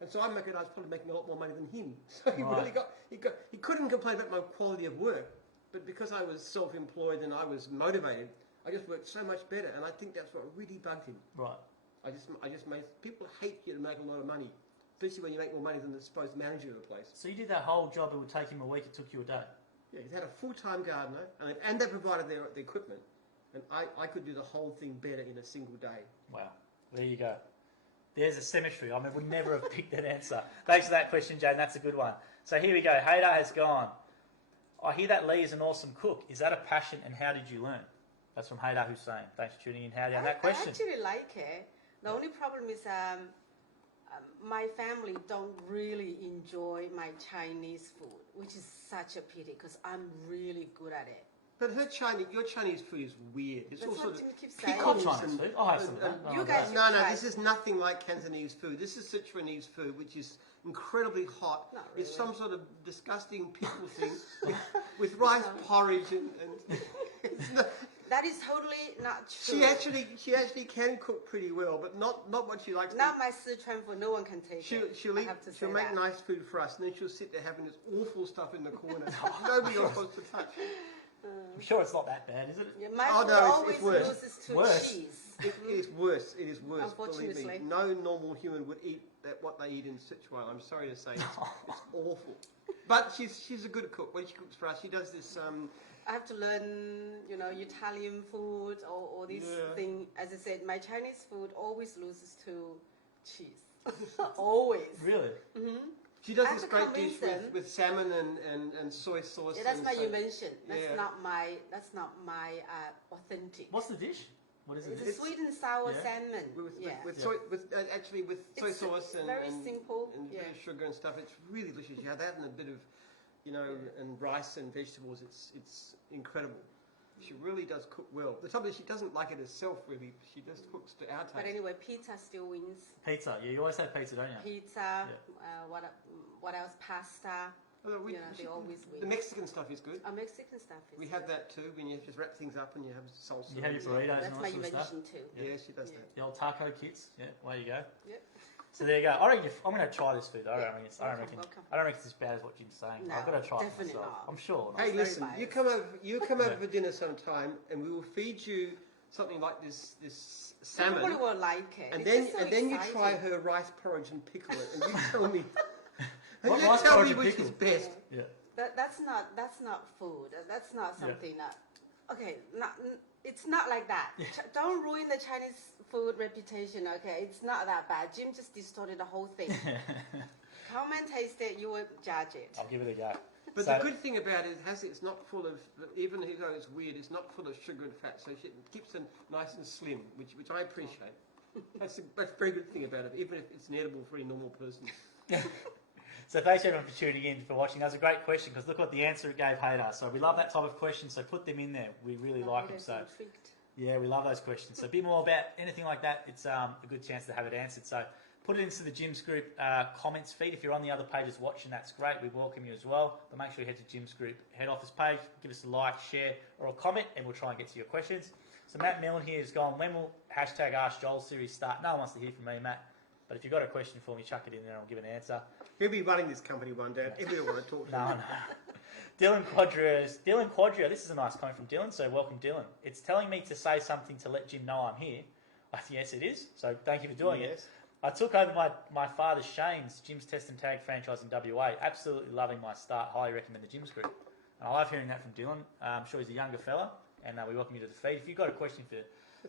And so I was probably making a lot more money than him. So he couldn't complain about my quality of work. But because I was self-employed and I was motivated, I just worked so much better. And I think that's what really bugged him. Right. I just made people hate you to make a lot of money, especially when you make more money than the supposed manager of the place. So you did that whole job. It would take him a week. It took you a day. Yeah, he had a full-time gardener, and they provided the equipment. And I could do the whole thing better in a single day. Wow. There you go. There's a symmetry. I mean, would never have picked that answer. Thanks for that question, Jane. That's a good one. So here we go. Haydar has gone. I hear that Lee is an awesome cook. Is that a passion, and how did you learn? That's from Haydar Hussein. Thanks for tuning in, Haydar, on that question. I actually like it. The only problem is my family don't really enjoy my Chinese food, which is such a pity because I'm really good at it. But your Chinese food is weird. It's all sort of I'll try Chinese food. I'll have some of that. You guys should No, try. this is nothing like Cantonese food. This is Sichuanese food, which is incredibly hot. Not really. It's some sort of disgusting pickle thing with rice porridge and it's not, That is totally not true. she actually can cook pretty well, but not what she likes. Not my Sichuan food. No one can take it. She'll make that. nice food for us, and then she'll sit there having this awful stuff in the corner. Nobody else wants to touch. I'm sure it's not that bad, is it? Yeah, my Oh, food no, it's always worse. loses to Worse. cheese. It is worse. It is worse. Believe Unfortunately. me, no normal human would eat what they eat in Sichuan. I'm sorry to say, it's awful. But she's a good cook. When she cooks for us, she does this. I have to learn, Italian food or this thing. As I said, my Chinese food always loses to cheese. Always. Really? Mm-hmm. She does I this have to great dish convince them. with salmon and soy sauce. Yeah, that's and my so- invention. That's yeah. not my authentic. What's the dish? What is It's it? a sweet and sour Yeah. salmon. With soy It's sauce and very simple. and Yeah. bit of sugar and stuff. It's really delicious. You have that and a bit of, and rice and vegetables. It's incredible. She really does cook well. The trouble is she doesn't like it herself really. She just cooks to our taste. But anyway, pizza still wins. Pizza. Yeah, you always say pizza, don't you? Pizza. What else? Pasta. Although They always win. the Mexican stuff is good. Mexican stuff is. We have that too, when you just wrap things up and you have salsa. You have your burritos That's and all my that sort of stuff. invention too. Yeah, she does Yeah. that. The old taco kits. Yeah, away you go. Yep. So there you go. I reckon I'm going to try this food. I don't reckon Welcome. it's as bad as what Jim's saying. No, I've got to try it definitely myself. not. I'm sure. Hey, very listen, biased. you come over for dinner sometime, and we will feed you something like this salmon, Everybody will like it. and It's then just so you try exciting. her rice porridge and pickle it, and you tell me, What rice porridge and which pickle? is best. Yeah. That's not food. That's not something that. Okay, it's not like that. Don't ruin the Chinese food reputation. Okay, it's not that bad. Jim just distorted the whole thing. Come and taste it. You will judge it. I'll give it a go. But So- the good thing about it is it's not full of, even though it's weird, it's not full of sugar and fat, so it keeps it nice and slim, which I appreciate. That's a very good thing about it, even if it's inedible for any normal person. So thanks everyone for tuning in, for watching. That was a great question because look what the answer it gave Haydar. So we love that type of question, so put them in there. We really like them. So Intrigued. yeah, we love those questions. So a bit more about anything like that, it's a good chance to have it answered. So put it into the Jim's Group comments feed. If you're on the other pages watching, that's great. We welcome you as well. But make sure you head to Jim's Group head office page, give us a like, share, or a comment, and we'll try and get to your questions. So Matt Millen here has gone, when will hashtag Ask Joel series start? No one wants to hear from me, Matt. But if you've got a question for me, chuck it in there and I'll give an answer. He'll be running this company one day, and everyone want to talk to No, him. no. Dylan Quadria, this is a nice comment from Dylan, so welcome Dylan. It's telling me to say something to let Jim know I'm here. Yes, it is, so thank you for doing it. Yes. I took over my father Shane's Jim's Test and Tag franchise in WA. Absolutely loving my start. Highly recommend the Jim's Group. And I love hearing that from Dylan. I'm sure he's a younger fella, and we welcome you to the feed. If you've got a question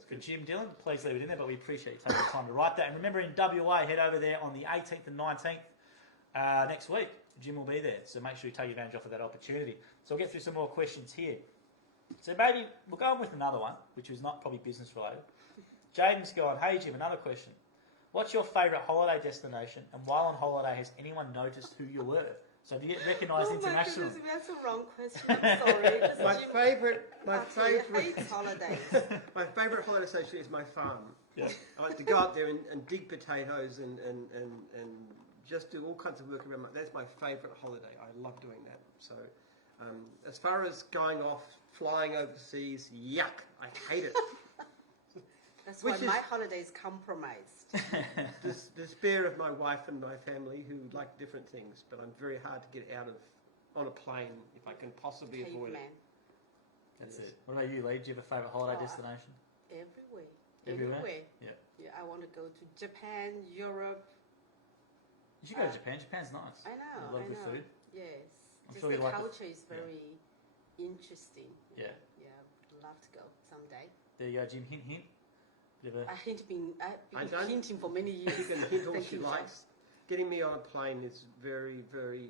for Jim, Dylan, please leave it in there, but we appreciate you taking the time to write that. And remember, in WA, head over there on the 18th and 19th next week. Jim will be there, so make sure you take advantage of that opportunity. So we'll get through some more questions here. So maybe we'll go on with another one, which was not probably business related. Jaden's gone, hey Jim, another question. What's your favourite holiday destination, and while on holiday, has anyone noticed who you were? So do you get recognised internationally? Oh my goodness, that's a wrong question. I'm sorry. My Hates holidays. my favourite holiday station is my farm. Yeah. I like to go out there and dig potatoes and just do all kinds of work around. That's my favourite holiday. I love doing that. So, as far as going off, flying overseas, yuck! I hate it. That's Which why is- my holiday is compromised. Despair of my wife and my family who like different things, but I'm very hard to get out of on a plane if I can possibly avoid it. Caveman. That's it. What about you, Lee? Do you have a favourite holiday Oh, destination? Everywhere. Everywhere? Yeah. Yeah, I want to go to Japan, Europe. You should go to Japan. Japan's nice. I know. There's a lot of good food. Yes. I'm Just sure the you like the- culture is very interesting. Yeah. Yeah, I'd love to go someday. There you go, Jim. Hint, hint. I've been I don't- hinting for many years. She can hint all Thank she you, likes. Getting me on a plane is very, very.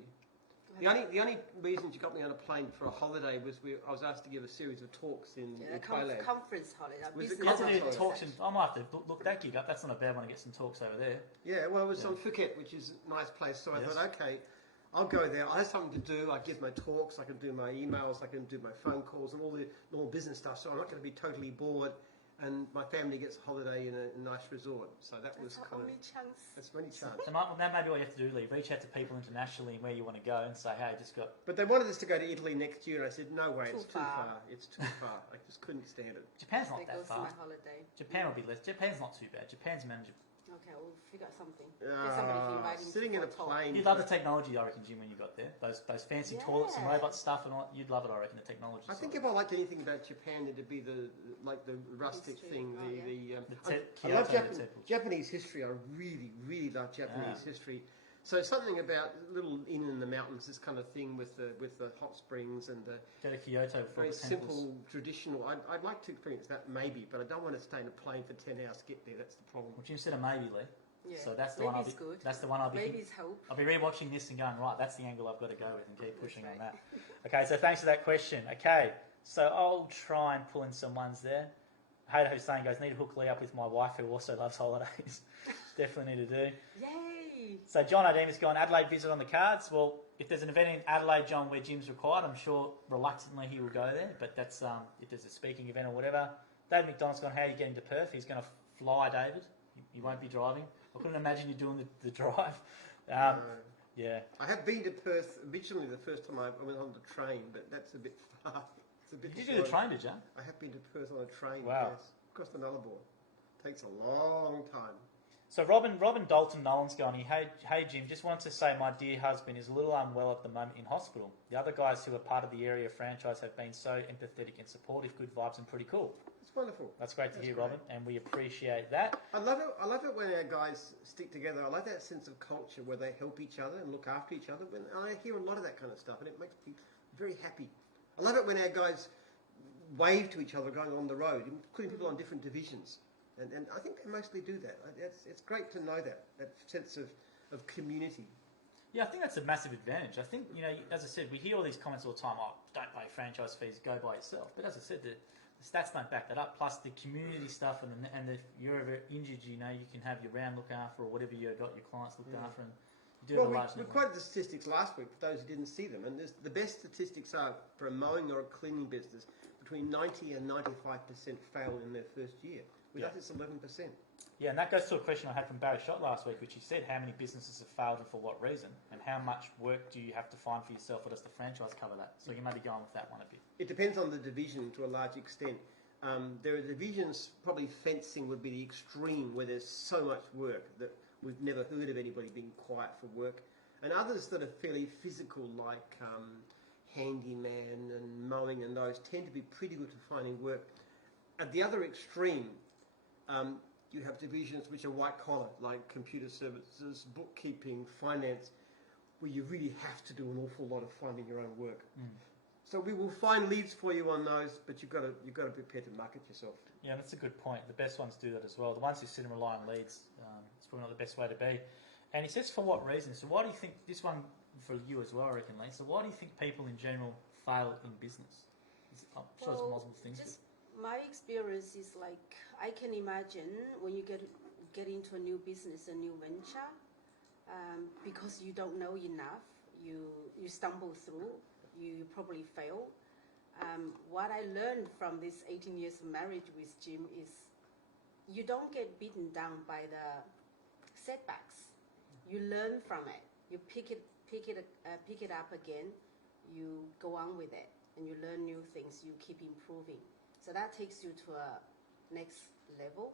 The only reason she got me on a plane for a holiday was I was asked to give a series of talks in Thailand. Conference holiday. Was it business conference holiday. talks. I might have to look that gig up. That's not a bad one to get some talks over there. Yeah, well, it was on Phuket, which is a nice place. So I thought, okay, I'll go there. I have something to do. I give my talks. I can do my emails. I can do my phone calls and all the normal business stuff. So I'm not going to be totally bored. And my family gets a holiday in a nice resort. So that was That's kind our only of chance. that's the only chance. That may be what you have to do, Lee. Reach out to people internationally and where you want to go and say, hey, just got... But they wanted us to go to Italy next year, and I said, no way, it's Too too far. far. It's too far. I just couldn't stand it. Japan's not There that goes far. my holiday. Japan will be less. Japan's not too bad. Japan's manageable. Okay, we'll figure out something. Get somebody to invite him Sitting in for a talk. plane. You'd love the technology, I reckon, Jim, when you got there. Those fancy toilets and Yeah. robot stuff and all. You'd love it, I reckon, the technology. I think side. if I liked anything about Japan, it'd be the rustic History. thing. Oh, yeah. I love Kyoto, the temples. Japanese history. I really, really love Japanese history. So something about little inn in the mountains, this kind of thing with the hot springs and the Go to Kyoto for very the temples. simple, traditional. I'd like to experience that maybe, but I don't want to stay in a plane for 10 hours to get there. That's the problem. Well, Jim said a maybe, Lee. Yeah. So that's the Maybe one. I'll it's be, good. That's the one I'll be. Maybe it's hope. I'll be rewatching this and going, right, that's the angle I've got to go with and keep pushing on that. Okay, so thanks for that question. Okay, so I'll try and pull in some ones there. Hader Hussein goes, need to hook Lee up with my wife who also loves holidays. Definitely need to do. Yay! So John O'Demus going, Adelaide visit on the cards. Well, if there's an event in Adelaide, John, where Jim's required, I'm sure reluctantly he will go there. But that's if there's a speaking event or whatever. David McDonald's gone, how are you getting to Perth? He's going to fly, David. You won't be driving. I couldn't imagine you doing the drive. Yeah. I have been to Perth originally the first time I went on the train, but that's a bit far. It's a bit Did you do the slow. train, did you? I have been to Perth on a train. Wow. Yes. Across the Nullarbor. Takes a long time. So Robin Dalton Nolan's gone, hey Jim, just wanted to say my dear husband is a little unwell at the moment in hospital. The other guys who are part of the area franchise have been so empathetic and supportive, good vibes and pretty cool. It's wonderful. That's great to hear, great. Robin, and we appreciate that. I love it when our guys stick together. I like that sense of culture where they help each other and look after each other. I hear a lot of that kind of stuff, and it makes me very happy. I love it when our guys wave to each other going on the road, including people on different divisions. And I think they mostly do that. It's great to know that sense of community. Yeah, I think that's a massive advantage. I think, as I said, we hear all these comments all the time, don't pay franchise fees, go by yourself. But as I said, the stats don't back that up. Plus the community stuff and if you're ever injured, you can have your round looked after or whatever you've got your clients looked after. And you do have a large we network. quoted the statistics last week for those who didn't see them. And the best statistics are for a mowing or a cleaning business, between 90 and 95% fail in their first year. With us, it's 11%. Yeah, and that goes to a question I had from Barry Schott last week, which he said, how many businesses have failed and for what reason? And how much work do you have to find for yourself, or does the franchise cover that? So you may be going with that one a bit. It depends on the division to a large extent. There are divisions, probably fencing would be the extreme, where there's so much work that we've never heard of anybody being quiet for work. And others that are fairly physical, like handyman and mowing and those, tend to be pretty good at finding work. At the other extreme, you have divisions which are white collar, like computer services, bookkeeping, finance, where you really have to do an awful lot of finding your own work. So we will find leads for you on those, but you've got to be prepared to market yourself. Yeah, that's a good point. The best ones do that as well. The ones who sit and rely on leads, it's probably not the best way to be. And he says, for what reason? So why do you think, this one for you as well, I reckon, Lee, so why do you think people in general fail in business? I'm sure there's multiple things. Just my experience is like, I can imagine when you get into a new business, a new venture, because you don't know enough, you stumble through, you probably fail. What I learned from this 18 years of marriage with Jim is you don't get beaten down by the setbacks. You learn from it. You pick it up again. You go on with it, and you learn new things. You keep improving. So that takes you to a next level.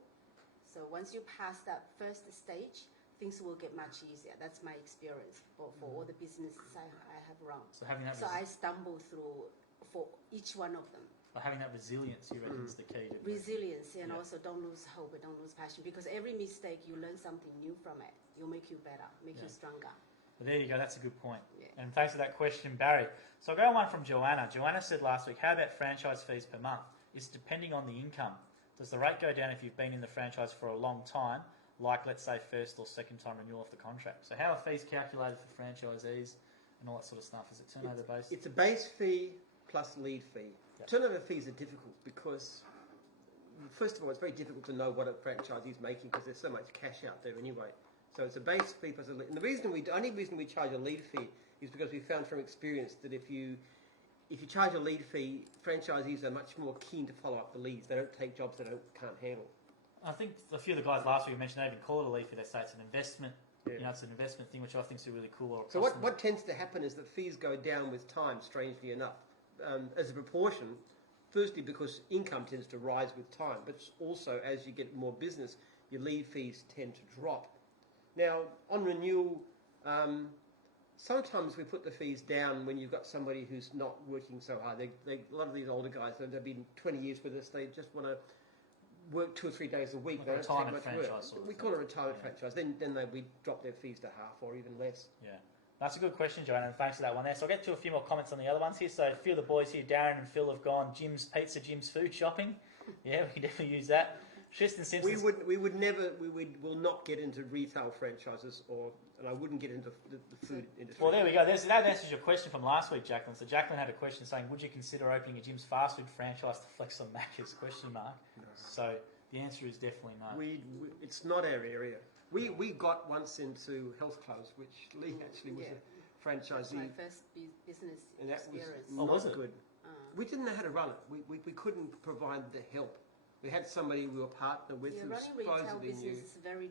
So once you pass that first stage, things will get much easier. That's my experience for all the businesses I have run. So having that, I stumble through for each one of them. But having that resilience, you reckon, is the key to Resilience, and also don't lose hope and don't lose passion, because every mistake you learn something new from it. It'll make you better, make you stronger. Well, there you go. That's a good point. Yeah. And thanks for that question, Barry. So I'll go on one from Joanna. Joanna said last week, how about franchise fees per month? Is it depending on the income? Does the rate go down if you've been in the franchise for a long time, like let's say first or second time renewal of the contract? So how are fees calculated for franchisees and all that sort of stuff? Is it turnover based? It's a base fee plus lead fee. Yep. Turnover fees are difficult because, first of all, it's very difficult to know what a franchisee is making because there's so much cash out there anyway. So it's a base fee plus a lead. And the only reason we charge a lead fee is because we found from experience that if you charge a lead fee, franchisees are much more keen to follow up the leads. They don't take jobs they can't handle. I think a few of the guys last week mentioned they even call it a lead fee. They say it's an investment. Yeah. You know, it's an investment thing, which I think is a really cool. So what tends to happen is that fees go down with time, strangely enough, as a proportion. Firstly, because income tends to rise with time, but also as you get more business, your lead fees tend to drop. Now, on renewal, sometimes we put the fees down when you've got somebody who's not working so hard. A lot of these older guys, they've been 20 years with us, they just want to work 2 or 3 days a week. Like they a don't take retirement much franchise work. sort of We thing. call it a retirement franchise. Then we drop their fees to half or even less. Yeah. That's a good question, Joanne, and thanks for that one there. So I'll get to a few more comments on the other ones here. So a few of the boys here, Darren and Phil, have gone Jim's Pizza, Jim's Food Shopping. Yeah, we can definitely use that. Tristan Simpson. We will not get into retail franchises, and I wouldn't get into the food industry. Well, there we go. That answers your question from last week, Jacqueline. So Jacqueline had a question saying, would you consider opening a Jim's fast food franchise to flex on Macca's? Question mark. No. So the answer is definitely no. It's not our area. We got once into health clubs, which Lee actually was a That's franchisee, my first business and that experience. was Oh, not was it? good. We didn't know how to run it. We couldn't provide the help. We had somebody we were partnered with Yeah, who running retail supposedly knew. business is very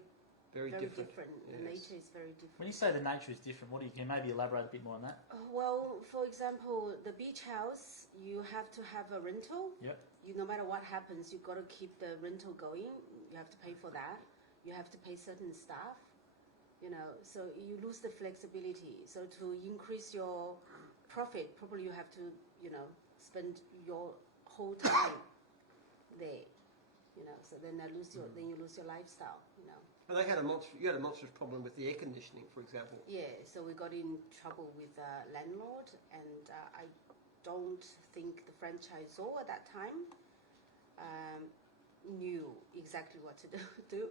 Very different. The Yes. nature is very different. When you say the nature is different, what do you can you maybe elaborate a bit more on that? Well, for example, the beach house, you have to have a rental. Yep. No matter what happens, you've got to keep the rental going. You have to pay for that. You have to pay certain staff. So you lose the flexibility. So to increase your profit, probably you have to, spend your whole time there. So then you lose your lifestyle. And you had a monstrous problem with the air conditioning, for example. Yeah, so we got in trouble with the landlord, and I don't think the franchisor at that time knew exactly what to do.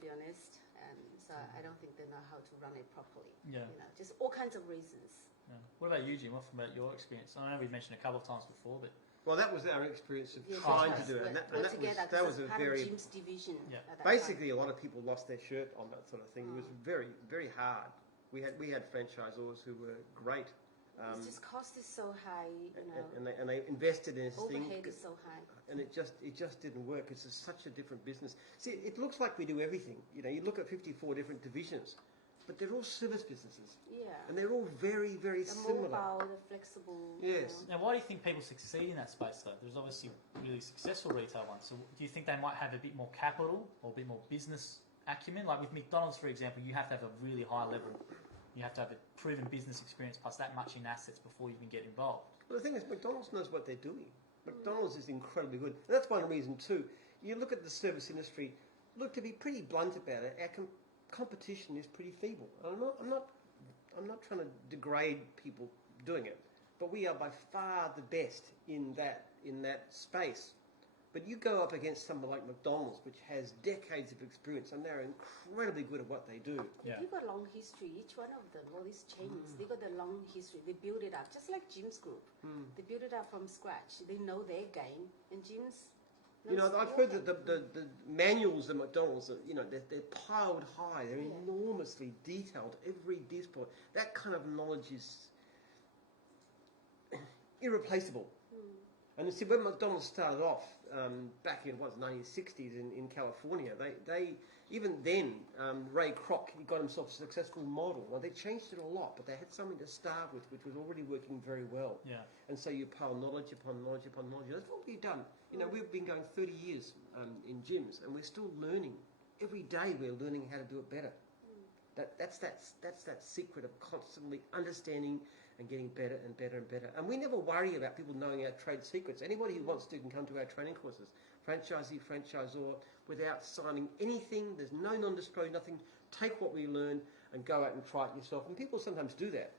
Be honest, and so I don't think they know how to run it properly. Yeah. Just all kinds of reasons. Yeah. What about you, Jim? What about your experience? I know we've mentioned a couple of times before, but Well, that was our experience of Yeah, trying to because do it, and we're that together, was 'cause a that's part very of Jim's division. Yeah. At that basically a lot of people lost their shirt on that sort of thing. It was very very hard. We had franchisors who were great, time. It's just cost is so high. and they invested in this thing, Overhead is so high. and it just didn't work. It's such a different business. See, it looks like we do everything. You look at 54 different divisions, but they're all service businesses, Yeah. and they're all very very The similar. mobile, the flexible. Yes. now why do you think people succeed in that space though? There's obviously really successful retail ones. So do you think they might have a bit more capital or a bit more business acumen? Like with McDonald's, for example, you have to have a really high level. You have to have a proven business experience plus that much in assets before you can get involved. Well, the thing is, McDonald's knows what they're doing. McDonald's is incredibly good. And that's one reason too. You look at the service industry. Look, to be pretty blunt about it, our competition is pretty feeble. I'm not trying to degrade people doing it, but we are by far the best in that space. But you go up against someone like McDonald's, which has decades of experience, and they're incredibly good at what they do. Yeah. They've got a long history. Each one of them, all these chains, they got a long history. They build it up, just like Jim's Group. They build it up from scratch. They know their game, and Jim's. I've heard that the manuals at McDonald's, they're piled high. They're enormously detailed. Every detail. That kind of knowledge is irreplaceable. And you see, when McDonald's started off back in 1960s in California, they even then Ray Kroc, he got himself a successful model. Well, they changed it a lot, but they had something to start with, which was already working very well. Yeah. And so you pile knowledge upon knowledge upon knowledge. That's what we've done. We've been going 30 years in gyms, and we're still learning. Every day we're learning how to do it better. That's that secret of constantly understanding and getting better and better and better. And we never worry about people knowing our trade secrets. Anybody who wants to can come to our training courses, franchisee, franchisor, without signing anything. There's no non-disclosure, nothing. Take what we learn and go out and try it yourself. And people sometimes do that.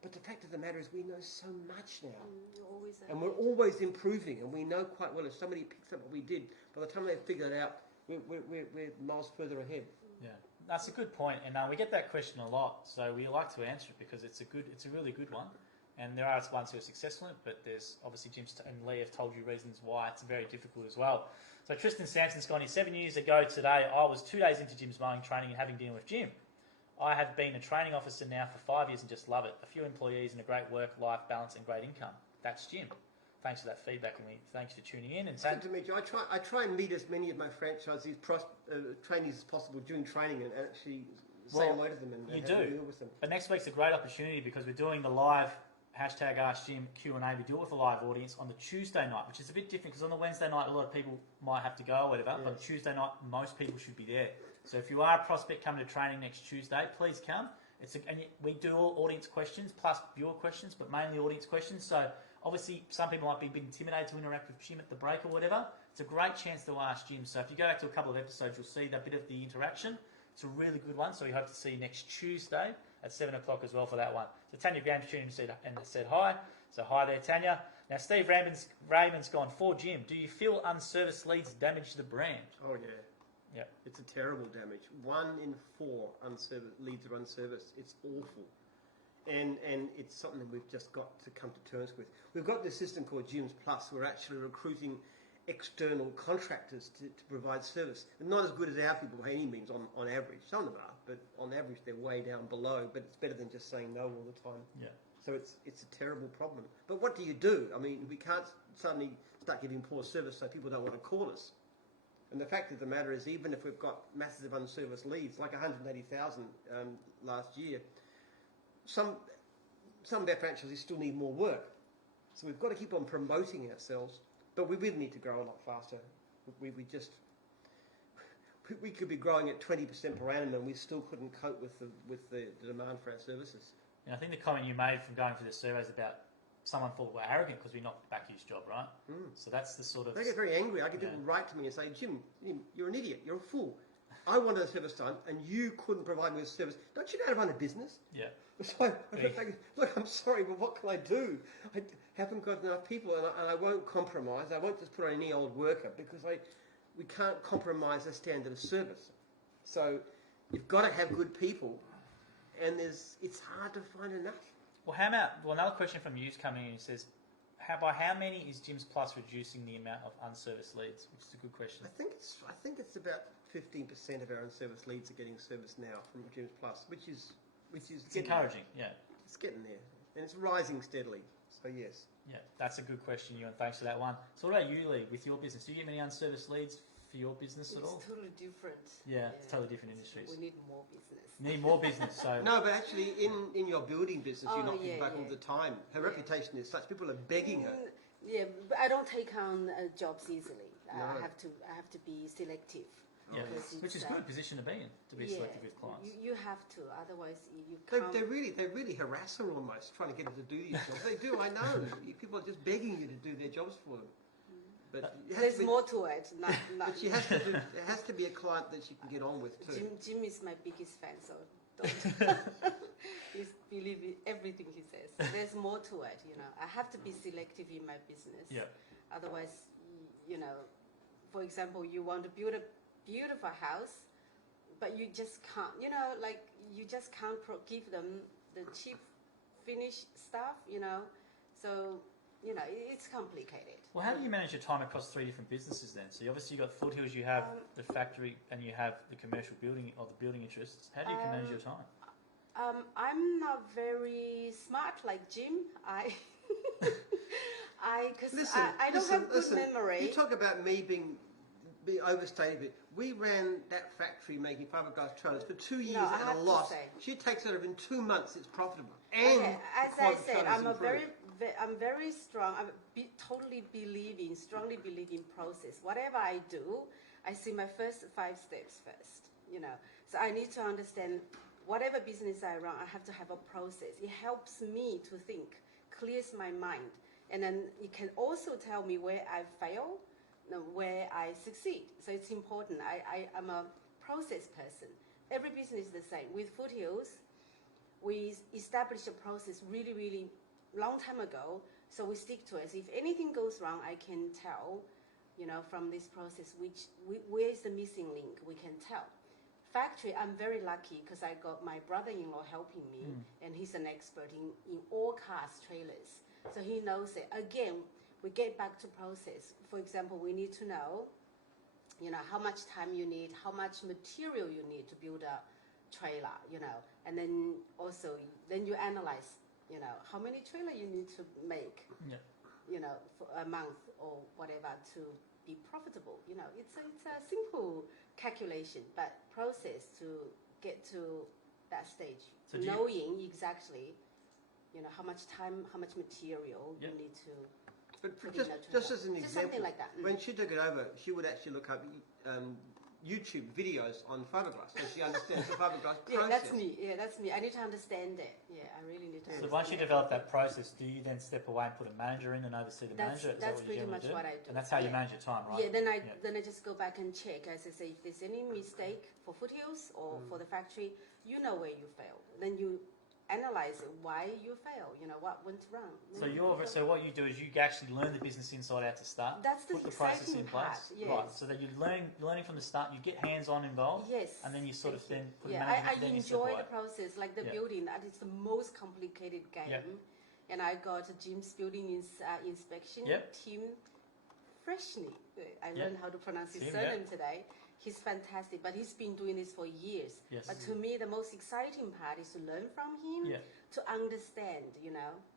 But the fact of the matter is we know so much now. You're all always And we're always improving, and we know quite well if somebody picks up what we did, by the time they figure it out, we're miles further ahead. Yeah, that's a good point, and we get that question a lot, so we like to answer it because it's a really good one. And there are ones who are successful in it, but there's obviously Jim and Lee have told you reasons why it's very difficult as well. So Tristan Sampson's gone here. 7 years ago today, I was 2 days into Jim's mowing training and having dinner with Jim. I have been a training officer now for 5 years and just love it. A few employees and a great work-life balance and great income. That's Jim. Thanks for that feedback, and thanks for tuning in. And Good to meet you. I try and meet as many of my franchisees, trainees as possible during training, and actually say hello to them and you have a do. meal with them. But next week's a great opportunity because we're doing the live hashtag Ask Jim Q&A. We do it with a live audience on the Tuesday night, which is a bit different because on the Wednesday night, a lot of people might have to go or whatever. Yeah. But Tuesday night, most people should be there. So if you are a prospect coming to training next Tuesday, please come. We do all audience questions plus viewer questions, but mainly audience questions. So obviously, some people might be a bit intimidated to interact with Jim at the break or whatever. It's a great chance to ask Jim. So if you go back to a couple of episodes, you'll see that bit of the interaction. It's a really good one. So we hope to see you next Tuesday at 7 o'clock as well for that one. So Tanya Graham's tuned in and said hi. So hi there, Tanya. Now, Steve Raymond's gone, for Jim, do you feel unserviced leads damage the brand? Oh, yeah. Yep. It's a terrible damage. 1 in 4 leads are unserviced. It's awful. And it's something we've just got to come to terms with. We've got this system called Jim's Plus. We're actually recruiting external contractors to provide service. They're not as good as our people by any means on average. Some of them are, but on average they're way down below. But it's better than just saying no all the time. Yeah. So it's a terrible problem. But what do you do? I mean, we can't suddenly start giving poor service so people don't want to call us. And the fact of the matter is, even if we've got massive unserviced leads, like 180,000 last year, some of our franchisees still need more work. So we've got to keep on promoting ourselves, but we really need to grow a lot faster. We could be growing at 20% per annum, and we still couldn't cope with the demand for our services. And I think the comment you made from going through the surveys about someone thought we're arrogant because we knocked back his job, right? Mm. So that's the sort of... They get very angry. I get people write to me and say, Jim, you're an idiot. You're a fool. I wanted a service done, and you couldn't provide me with service. Don't you know how to run a business? Yeah. So look, I'm sorry, but what can I do? I haven't got enough people, and I won't compromise. I won't just put on any old worker because we can't compromise the standard of service. So you've got to have good people, and it's hard to find enough. Well, another question from you's coming in. He says, by how many is Jim's Plus reducing the amount of unserviced leads? Which is a good question. I think it's about 15% of our unserviced leads are getting serviced now from Jim's Plus, which is it's encouraging. Yeah. It's getting there, and it's rising steadily. So yes. Yeah, that's a good question, Ewan. Thanks for that one. So what about you, Lee, with your business? Do you get many unserviced leads for your business at all? It's totally different. Yeah, it's totally different industries. We need more business. Need more business. So No, but actually, in your building business, you're Oh, knocking yeah, back yeah. all the time. Her reputation is such; people are begging her. Yeah, but I don't take on jobs easily. No. I have to be selective. yeah, Because which is it's, a good position to be in, to be selective with clients. You have to, otherwise you They can't. really harass her almost, trying to get her to do these jobs. They do, I know. People are just begging you to do their jobs for them. But it has There's to be, more to it. Not but she has to do. It has to be a client that she can get on with too. Jim is my biggest fan, so don't please believe everything he says. There's more to it, you know. I have to be selective in my business. Yeah. Otherwise, you know, for example, you want to build a beautiful house, but you just can't, you know, like you just can't give them the cheap finished stuff, you know. So, you know, it's complicated. Well, how do you manage your time across 3 different businesses then? So obviously you've got Foothills, you have the factory, and you have the commercial building or the building interests. How do you manage your time? I'm not very smart like Jim. Because I don't have good memory. You talk about me being overstated a bit. We ran that factory making fiberglass trailers for 2 years I at have a to loss. say. She takes it over in 2 months. It's profitable. And Okay, as the I quality said, trailers I'm improve. strongly believe in process. Whatever I do, I see my first 5 steps first, you know. So I need to understand whatever business I run, I have to have a process. It helps me to think, clears my mind. And then it can also tell me where I fail, where I succeed. So it's important. I'm a process person. Every business is the same. With Foothills, we established a process really, really long time ago. So we stick to it. If anything goes wrong, I can tell, from this process, where is the missing link, we can tell. Factory, I'm very lucky because I got my brother-in-law helping me, and he's an expert in all cars, trailers. So he knows it. Again, we get back to process. For example, we need to know, how much time you need, how much material you need to build a trailer, and then also, then you analyze, how many trailer you need to make, for a month or whatever to be profitable. It's a simple calculation, but process to get to that stage, So knowing exactly, how much time, how much material you need to. But put just, in that just trailer. as an Just example, something like that. when she took it over, she would actually look up YouTube videos on fiberglass, so she understands the fiberglass process. Yeah, that's me. Yeah, that's me. I need to understand it. Yeah, I really need to So understand once you it. develop that process, do you then step away and put a manager in and oversee the That's- manager? Is that's that what you pretty generally much do? what I do. And that's how you Yeah. manage your time, right? Yeah, then I just go back and check, as I say, if there's any mistake for foothills or for the factory, you know where you failed. Then you analyze it, why you failed, what went wrong. So what you do is you actually learn the business inside out to start. That's the put the process exciting in place. part, yes. Right. So that you're learning from the start. You get hands-on involved. Yes. And then you sort of thank then put you. a Yeah, management. I then you step enjoy away. the process, like the Yeah. building. That is the most complicated game. Yeah. And I got Jim's building inspection Yep. team freshly. I Yep. learned how to pronounce his Tim, surname today. He's fantastic, but he's been doing this for years. Yes. But to me, the most exciting part is to learn from him, Yeah. to understand,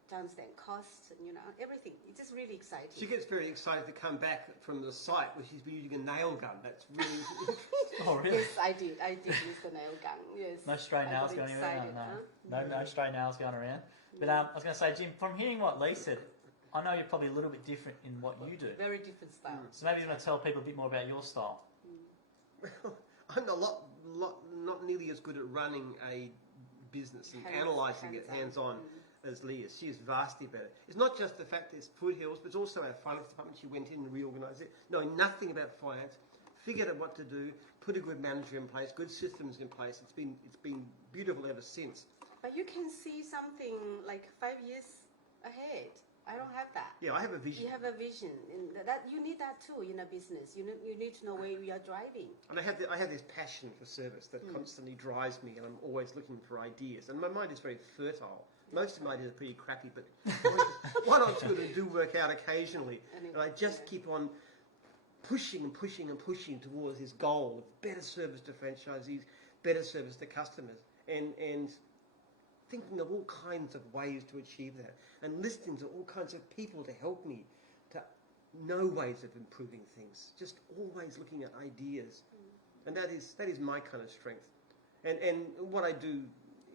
to understand cost, everything. It's just really exciting. She gets very excited to come back from the site where she's been using a nail gun. That's really Oh, really? Yes, I did. I did use the nail gun. Yes. No stray I nails got going around. excited, No, huh? no stray nails going around. But I was going to say, Jim, from hearing what Lee said, I know you're probably a little bit different in what you do. Very different style. So maybe you want to tell people a bit more about your style. well, I'm not nearly as good at running a business and analysing it hands-on as Lee is. She is vastly better. It's not just the fact that it's foothills, but it's also our finance department. She went in and reorganised it, knowing nothing about finance, figured out what to do, put a good manager in place, good systems in place. It's been beautiful ever since. But you can see something like 5 years ahead. I don't have that. Yeah, I have a vision. You have a vision, and that you need that too in a business. You need to know where you are driving. And I have this passion for service that constantly drives me, and I'm always looking for ideas. And my mind is very fertile. Most of my ideas are pretty crappy, but one or two of them do work out occasionally. And I just keep on pushing and pushing and pushing towards this goal of better service to franchisees, better service to customers, and thinking of all kinds of ways to achieve that, and listening to all kinds of people to help me to know ways of improving things. Just always looking at ideas, and that is my kind of strength. And what I do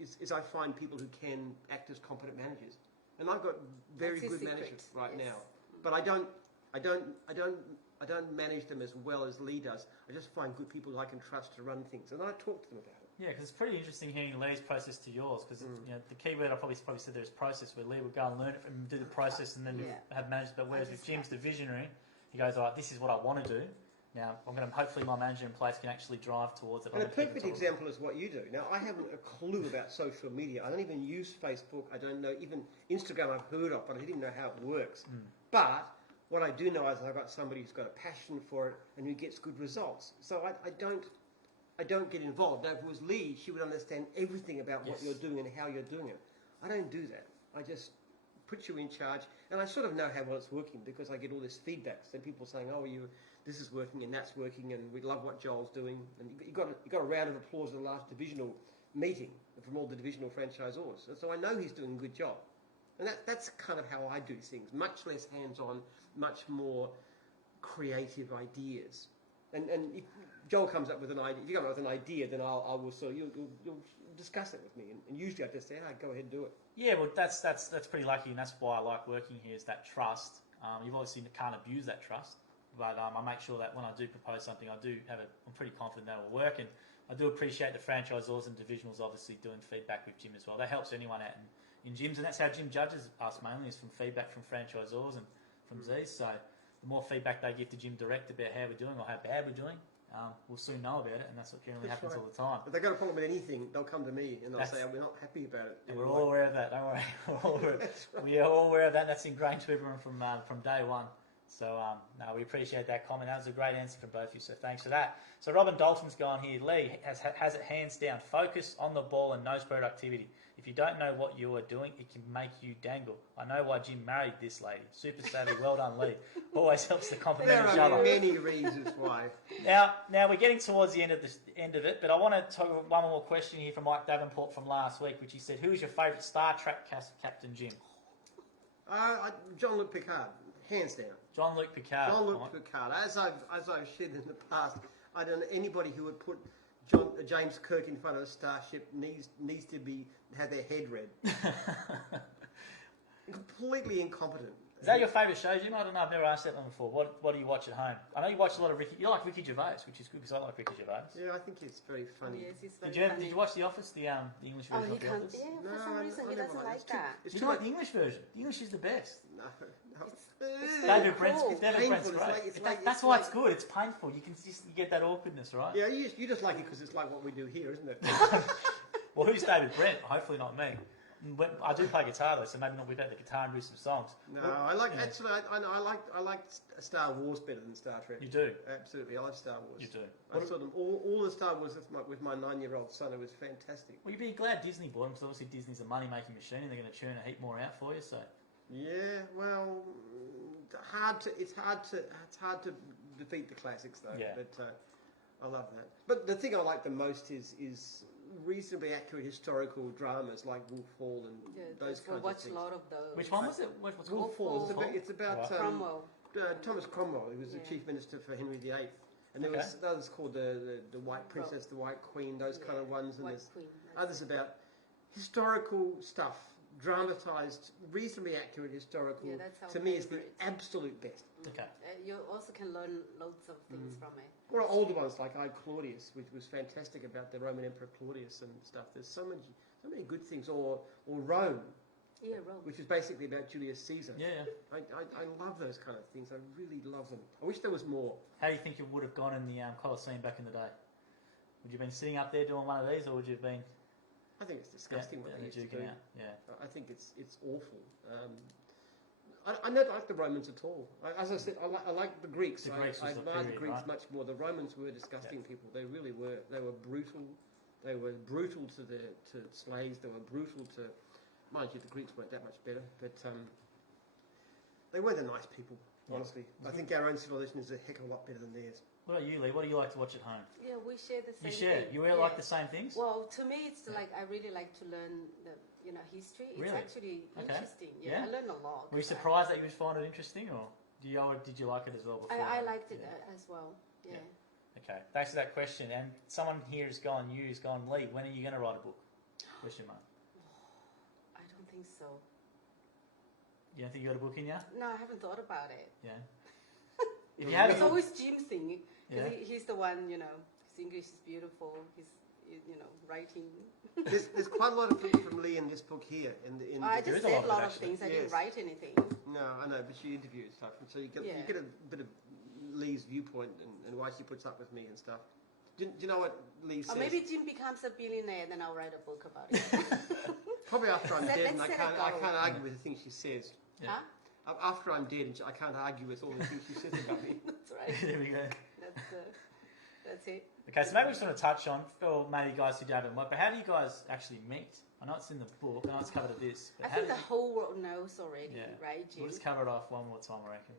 is I find people who can act as competent managers, and I've got very That's his good secret, managers right yes. now, but I don't manage them as well as Lee does. I just find good people who I can trust to run things, and I talk to them about it. Yeah, because it's pretty interesting hearing Lee's process to yours. Because the key word I probably said there is process, where Lee would go and learn it and do the process, and then have managed. But whereas with Jim's the visionary, he goes, "All right, this is what I want to do. Now I'm going to hopefully my manager in place can actually drive towards it." And a perfect example is what you do. Now, I haven't a clue about social media. I don't even use Facebook. I don't know, even Instagram I've heard of, but I didn't even know how it works. But what I do know is I've got somebody who's got a passion for it and who gets good results. So I don't get involved. Now, if it was Lee, she would understand everything about what you're doing and how you're doing it. I don't do that. I just put you in charge, and I sort of know how well it's working because I get all this feedback. So people saying, "Oh, this is working and that's working, and we love what Joel's doing." And you got a round of applause at the last divisional meeting from all the divisional franchisors. So I know he's doing a good job, and that's kind of how I do things. Much less hands-on, much more creative ideas. And if Joel comes up with an idea, if you come up with an idea, then I will sort of, you'll discuss it with me, and usually I just say, go ahead and do it. Yeah, well, that's pretty lucky, and that's why I like working here. Is that trust? You've obviously can't abuse that trust, but I make sure that when I do propose something, I'm pretty confident that it will work, and I do appreciate the franchisors and divisionals obviously doing feedback with Jim as well. That helps anyone out in gyms, and that's how Jim judges us mainly, is from feedback from franchisors and from Z's. So the more feedback they give to Jim direct about how we're doing or how bad we're doing, we'll soon know about it, and that's what generally That's happens right. all the time. If they've got a problem with anything, they'll come to me and they'll That's- say, "Oh, we're not happy about it." And we're all aware of that. Don't worry, we are all aware of that. That's ingrained to everyone from day one. So no, we appreciate that comment. That was a great answer from both of you. So thanks for that. So Robin Dalton's gone here. Lee has it hands down. Focus on the ball and knows productivity. If you don't know what you are doing, it can make you dangle. I know why Jim married this lady. Super savvy. Well done, Lee. Always helps to compliment There each are other. many reasons why. Now we're getting towards the end of it, but I want to talk one more question here from Mike Davenport from last week, which he said, "Who is your favourite Star Trek captain, Jim?" Jean-Luc Picard, hands down. Jean-Luc Picard. Jean-Luc Picard. As I've said in the past, I don't know anybody who would put James Kirk in front of a starship needs to have their head read. Completely incompetent. Is that your favourite show, Jim? I don't know. I've never asked that one before. What do you watch at home? I know you watch a lot of Ricky. You like Ricky Gervais, which is good because I like Ricky Gervais. Yeah, I think it's very funny. Yes, it's very Did funny. you watch The Office, the English Oh, version he of The can't. Office? Yeah, No, for some reason he never doesn't mind. like that. It's You too like much. the English version? The English is the best. No. It's David cool. Brent's David Brent's painful. great. It's like- That's why it's good. It's painful. You can just you get that awkwardness, right? Yeah, you just like it because it's like what we do here, isn't it? Well, who's David Brent? Hopefully not me. I do play guitar though, so maybe not without the guitar and do some songs. No, I like actually. I like Star Wars better than Star Trek. You do. Absolutely, I love Star Wars. You do. I saw them all the Star Wars with my 9-year-old son. It was fantastic. Well, you'd be glad Disney bought them because obviously Disney's a money-making machine and they're going to churn a heap more out for you. So Yeah, well, it's hard to defeat the classics though. Yeah. But I love that. But the thing I like the most is reasonably accurate historical dramas like Wolf Hall and those I kinds of watch things. a lot of those. which one was it? What's it called? Wolf Hall. Wolf Hall. It's about Right. Cromwell. Thomas Cromwell, who was the Yeah. chief minister for Henry VIII. And there Okay. was others called the White Princess, the White Queen, those kind of ones. And White there's Queen. others about historical stuff, dramatised, reasonably accurate historical. Yeah, that's our to me, is the favourite. absolute best. Okay. You also can learn loads of things from it. Or older ones like I Claudius, which was fantastic about the Roman Emperor Claudius and stuff. There's so many good things. Or Rome, Yeah, Rome. which is basically about Julius Caesar. Yeah. I love those kind of things. I really love them. I wish there was more. How do you think you would have gone in the Colosseum back in the day? Would you have been sitting up there doing one of these, or would you have been I think it's disgusting what they used to duking do. out? Yeah. I think it's awful. I don't like the Romans at all. As I said, I like the Greeks. The Greeks I was the admire the period, Greeks right? much more. The Romans were disgusting people. They really were. They were brutal. They were brutal to slaves. They were brutal to, mind you, the Greeks weren't that much better, but they weren't the nice people. Honestly, I think our own civilization is a heck of a lot better than theirs. What about you, Lee? What do you like to watch at home? Yeah, we share the same You share. thing. You really like the same things? Well, to me, it's like I really like to learn the history. It's Really? actually Okay. interesting. Yeah? Yeah, I learn a lot. Were you surprised that you would find it interesting, or did you like it as well before? I liked it Yeah. as well. Yeah. Okay, thanks for that question. And someone here has gone, Lee, when are you going to write a book? Question mark. I don't think so. You don't think you got a book in you? No, I haven't thought about it. Yeah. If you have It's a book, always Jim's thing because Yeah. he's the one. His English is beautiful. He's writing. There's quite a lot of things from Lee in this book here. I There just is a lot said of a it, lot of actually. things. I Yes. didn't write anything. No, I know, but she interviews stuff, and so you get Yeah. a bit of Lee's viewpoint and why she puts up with me and stuff. Do you know what Lee says? Or maybe Jim becomes a billionaire, then I'll write a book about it. Probably after I'm Let's dead, and I set can't a goal. argue with the things she says. Yeah. Huh? After I'm dead, and I can't argue with all the things she says about me. That's right. there we go. That's it. Okay, so maybe we just want to touch on, or maybe you guys who haven't worked, but how do you guys actually meet? I know it's in the book, I know it's covered at this, but I how think do the whole world knows already, Yeah. right, Jim? We'll just cover it off one more time, I reckon.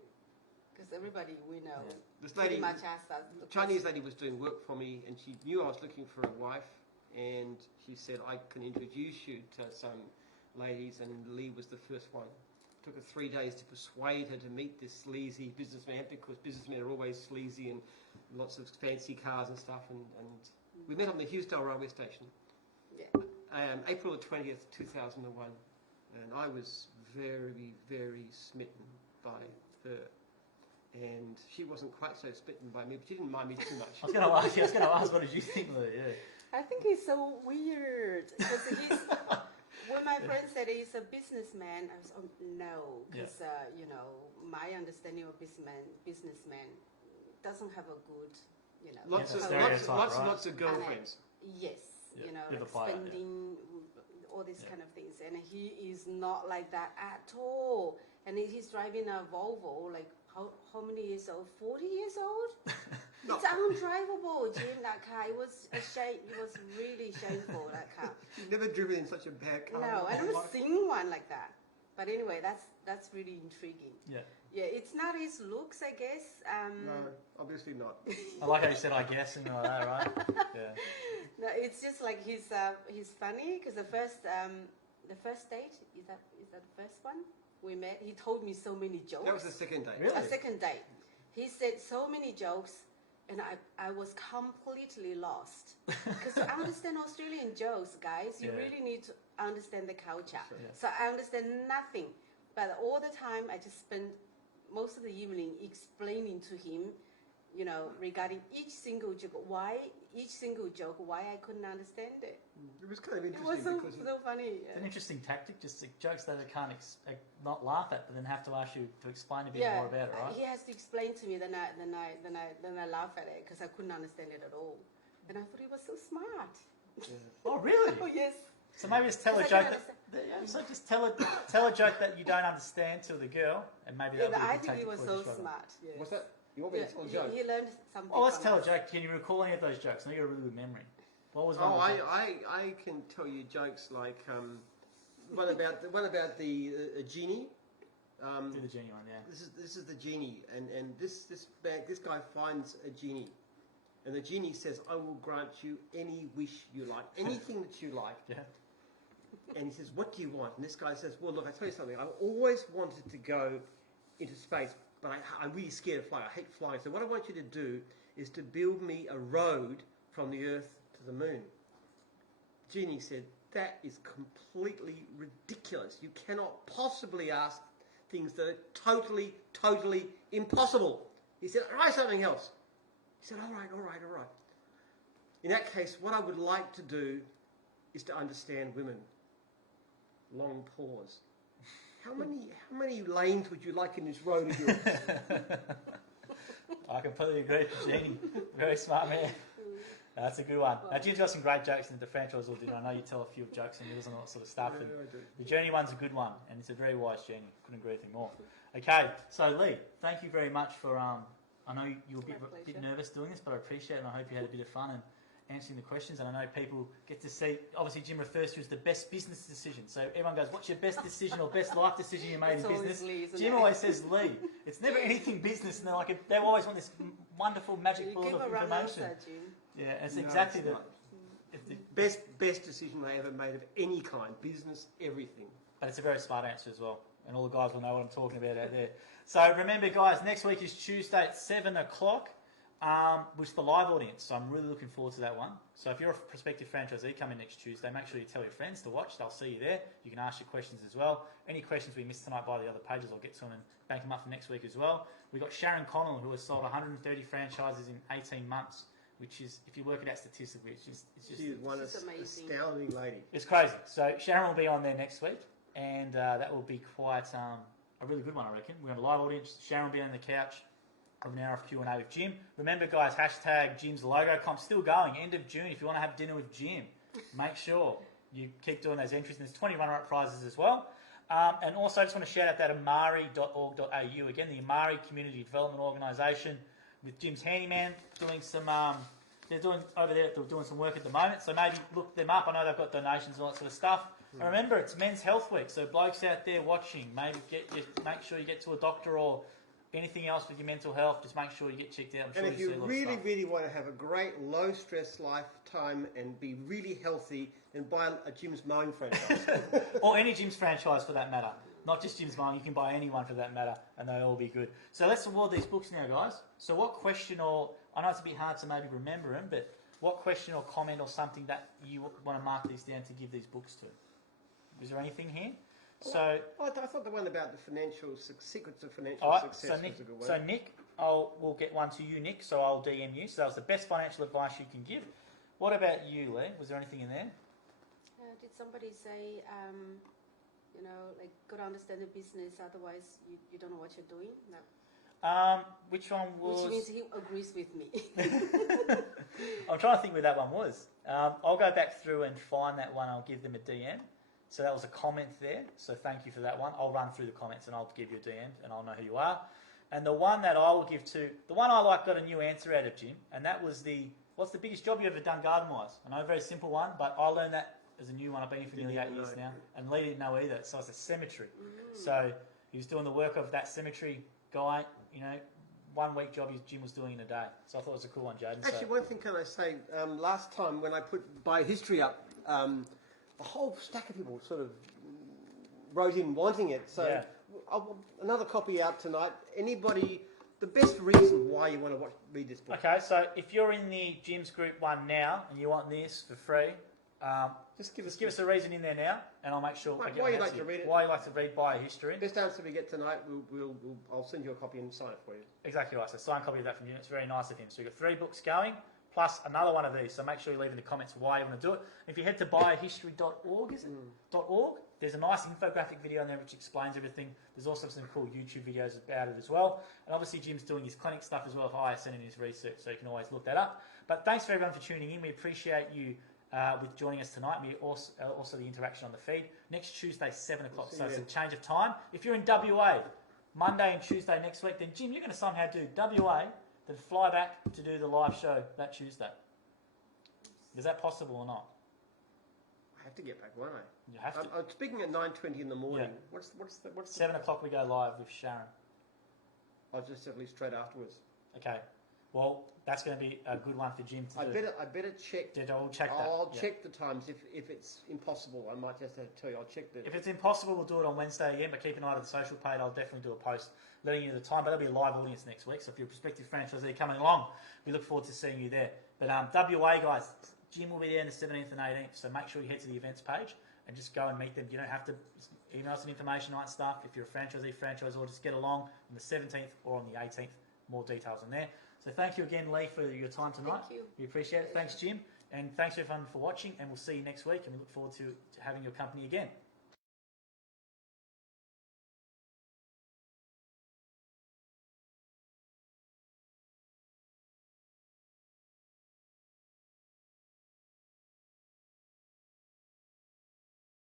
Because everybody we know Yeah. This pretty lady, much asks us. the Chinese lady, was doing work for me, and she knew I was looking for a wife, and she said I can introduce you to some ladies, and Lee was the first one. It took her 3 days to persuade her to meet this sleazy businessman, because businessmen are always sleazy and lots of fancy cars and stuff, and we met on the Hughesdale railway station. Yeah. April the 20th, 2001, and I was very, very smitten by her. And she wasn't quite so smitten by me, but she didn't mind me too much. I was going to ask, what did you think, Lou? Yeah. I think he's so weird. Because when my friend said he's a businessman, I was, no. Because, my understanding of businessman doesn't have a good you know. Lots of Yeah, lots, stereotype, lots and right? lots of girlfriends. Yes, Yeah, you know, with like a pilot, spending all these Yeah. kind of things, and he is not like that at all. And he's driving a Volvo, like how many years old? 40 years old. No. It's undrivable, Jim. That car. It was a shame. It was really shameful. That car. You've never driven in such a bad car. No, I never seen one like that. But anyway, that's really intriguing. Yeah. Yeah, it's not his looks, I guess. No, obviously not. I like how you said, I guess, and all that, right? Yeah. No, it's just like he's funny because the first date is that the first one we met. He told me so many jokes. That was the second date. Really? A second date. He said so many jokes, and I was completely lost. Because to understand Australian jokes, guys, you Yeah. really need to understand the culture. Yeah. So I understand nothing, but all the time I just spent most of the evening explaining to him, you know, regarding each single joke, why I couldn't understand it. It was kind of It interesting was because so funny. It's an interesting tactic, just like jokes that I can't not laugh at, but then have to ask you to explain a bit more about it, right? He has to explain to me, then I laugh at it because I couldn't understand it at all. And I thought he was so smart. Oh, really? Oh yes. So maybe just tell a Because I joke can that. So just tell a joke that you don't understand to the girl, and maybe Yeah, that'll be a I good think he tactic was for so you to struggle. smart. Yes. what's that? You want me Yeah, to tell a joke? he learned something. Oh, let's from tell a us. joke. Can you recall any of those jokes? I know you got a really good memory. What was one? Oh, of the jokes? I can tell you jokes like one about the genie. Do the genie one, yeah. This is the genie, and this guy finds a genie, and the genie says, "I will grant you any wish you like, anything that you like." Yeah. And he says, "What do you want?" And this guy says, "Well, look, I tell you something. I've always wanted to go into space, but I'm really scared of flying. I hate flying. So what I want you to do is to build me a road from the Earth to the moon." Genie said, "That is completely ridiculous. You cannot possibly ask things that are totally, totally impossible." He said, "Try something else." He said, all right. "In that case, what I would like to do is to understand women." Long pause. How many lanes would you like in this road of yours? I completely agree with Genie. Very smart man. That's a good one. Now, Jim's got some great jokes in the franchise will do. I know you tell a few jokes and yours and all that sort of stuff. Yeah, And I do. the Journey one's a good one, and it's a very wise Genie. Couldn't agree with you more. Okay, so Lee, thank you very much for. I know you were a My bit pleasure. nervous doing this, but I appreciate it, and I hope you had a bit of fun and answering the questions. And I know people get to see. Obviously, Jim refers to it as the best business decision. So everyone goes, "What's your best decision or best life decision you made It's in always business?" Lee, isn't Jim it? always says Lee. It's never anything business, and they're like they always want this wonderful magic You bullet give of a wrong information. answer, Jim. Yeah, it's No, exactly it's the. not. If the Best decision I ever made of any kind, business, everything. But it's a very smart answer as well. And all the guys will know what I'm talking about out there. So remember, guys, next week is Tuesday at 7 o'clock, which is the live audience. So I'm really looking forward to that one. So if you're a prospective franchisee coming next Tuesday, make sure you tell your friends to watch. They'll see you there. You can ask your questions as well. Any questions we missed tonight by the other pages, I'll get to them and bank them up for next week as well. We've got Sharon Connell, who has sold 130 franchises in 18 months, which is, if you work it out statistically, it's just She is one She's amazing. astounding lady. it's crazy. So Sharon will be on there next week, and that will be quite a really good one, I reckon. We're on a live audience. Sharon will be on the couch of an hour of Q&A with Jim. Remember, guys, hashtag Jim's Logo Comp still going. End of June, if you want to have dinner with Jim, make sure you keep doing those entries. And there's 20 runner-up prizes as well. And also, I just want to shout out that amari.org.au. Again, the Amari Community Development Organisation with Jim's handyman doing some... they're doing over there. They're doing some work at the moment, so maybe look them up. I know they've got donations and all that sort of stuff. And remember, it's Men's Health Week, so blokes out there watching, maybe make sure you get to a doctor or anything else with your mental health. Just make sure you get checked out. I'm sure And if you see you a lot of really, stuff. really want to have a great low-stress lifetime and be really healthy, then buy a Jim's Moan franchise. Or any Jim's franchise for that matter. Not just Jim's Mine, you can buy any one for that matter, and they'll all be good. So let's award these books now, guys. So what question or, I know it's a bit hard to maybe remember them, but what question or comment or something that you want to mark these down to give these books to? Is there anything here? So, I thought the one about the secrets of financial all right, success so was Nick, a good one. so Nick, we'll get one to you, Nick, so I'll DM you. So that was the best financial advice you can give. What about you, Lee? Was there anything in there? Did somebody say, like, got to understand the business, otherwise you don't know what you're doing? No. Which one was? Which means he agrees with me. I'm trying to think where that one was. I'll go back through and find that one. I'll give them a DM. So that was a comment there. So thank you for that one. I'll run through the comments and I'll give you a DM and I'll know who you are. And the one that I will give to, the one I got a new answer out of Jim, and that was what's the biggest job you ever done garden-wise? I know, a very simple one, but I learned that as a new one. I've been here for nearly 8 years now, and Lee didn't know either. So it's a cemetery. So he was doing the work of that cemetery guy, 1 week job Jim was doing in a day. So I thought it was a cool one, Jaden. Actually, one thing can I say? Last time when I put biohistory up, a whole stack of people sort of wrote in wanting it. So Yeah. another copy out tonight. Anybody, the best reason why you want to read this book? Okay, so if you're in the Jim's group one now and you want this for free, Just give give us a reason in there now, and I'll make sure. Why I get you that like to to read it. Why you like to read biohistory. Best answer we get tonight, I'll send you a copy and sign it for you. Exactly right. So signed copy of that from Jim. It's very nice of him. So we've got 3 books going, plus another one of these. So make sure you leave in the comments why you want to do it. If you head to biohistory.org, is it? .org. There's a nice infographic video on there which explains everything. There's also some cool YouTube videos about it as well. And obviously Jim's doing his clinic stuff as well with ISN and his research, so you can always look that up. But thanks for everyone for tuning in. We appreciate you with joining us tonight. We also the interaction on the feed. Next Tuesday, 7 o'clock. So it's a change of time. If you're in WA, Monday and Tuesday next week, then Jim, you're going to somehow do WA, then fly back to do the live show that Tuesday. Is that possible or not? I have to get back, won't I? You have to. I'm speaking at 9:20 in the morning. Yeah. What's the 7 o'clock we go live with Sharon. I'll just at least straight afterwards. Okay. Well, that's going to be a good one for Jim to do. I better check. I'll check that. I'll check the times. If it's impossible, I might just have to tell you. I'll check the. If it's impossible, we'll do it on Wednesday again, but keep an eye to the social page. I'll definitely do a post letting you the time, but there'll be a live audience next week. So if you're a prospective franchisee coming along, we look forward to seeing you there. But WA, guys, Jim will be there on the 17th and 18th, so make sure you head to the events page and just go and meet them. You don't have to email some information on stuff. If you're a franchisor, just get along on the 17th or on the 18th. More details in there. So thank you again, Lee, for your time tonight. Thank you. We appreciate it. Thanks, Jim. And thanks everyone for watching, and we'll see you next week, and we look forward to having your company again.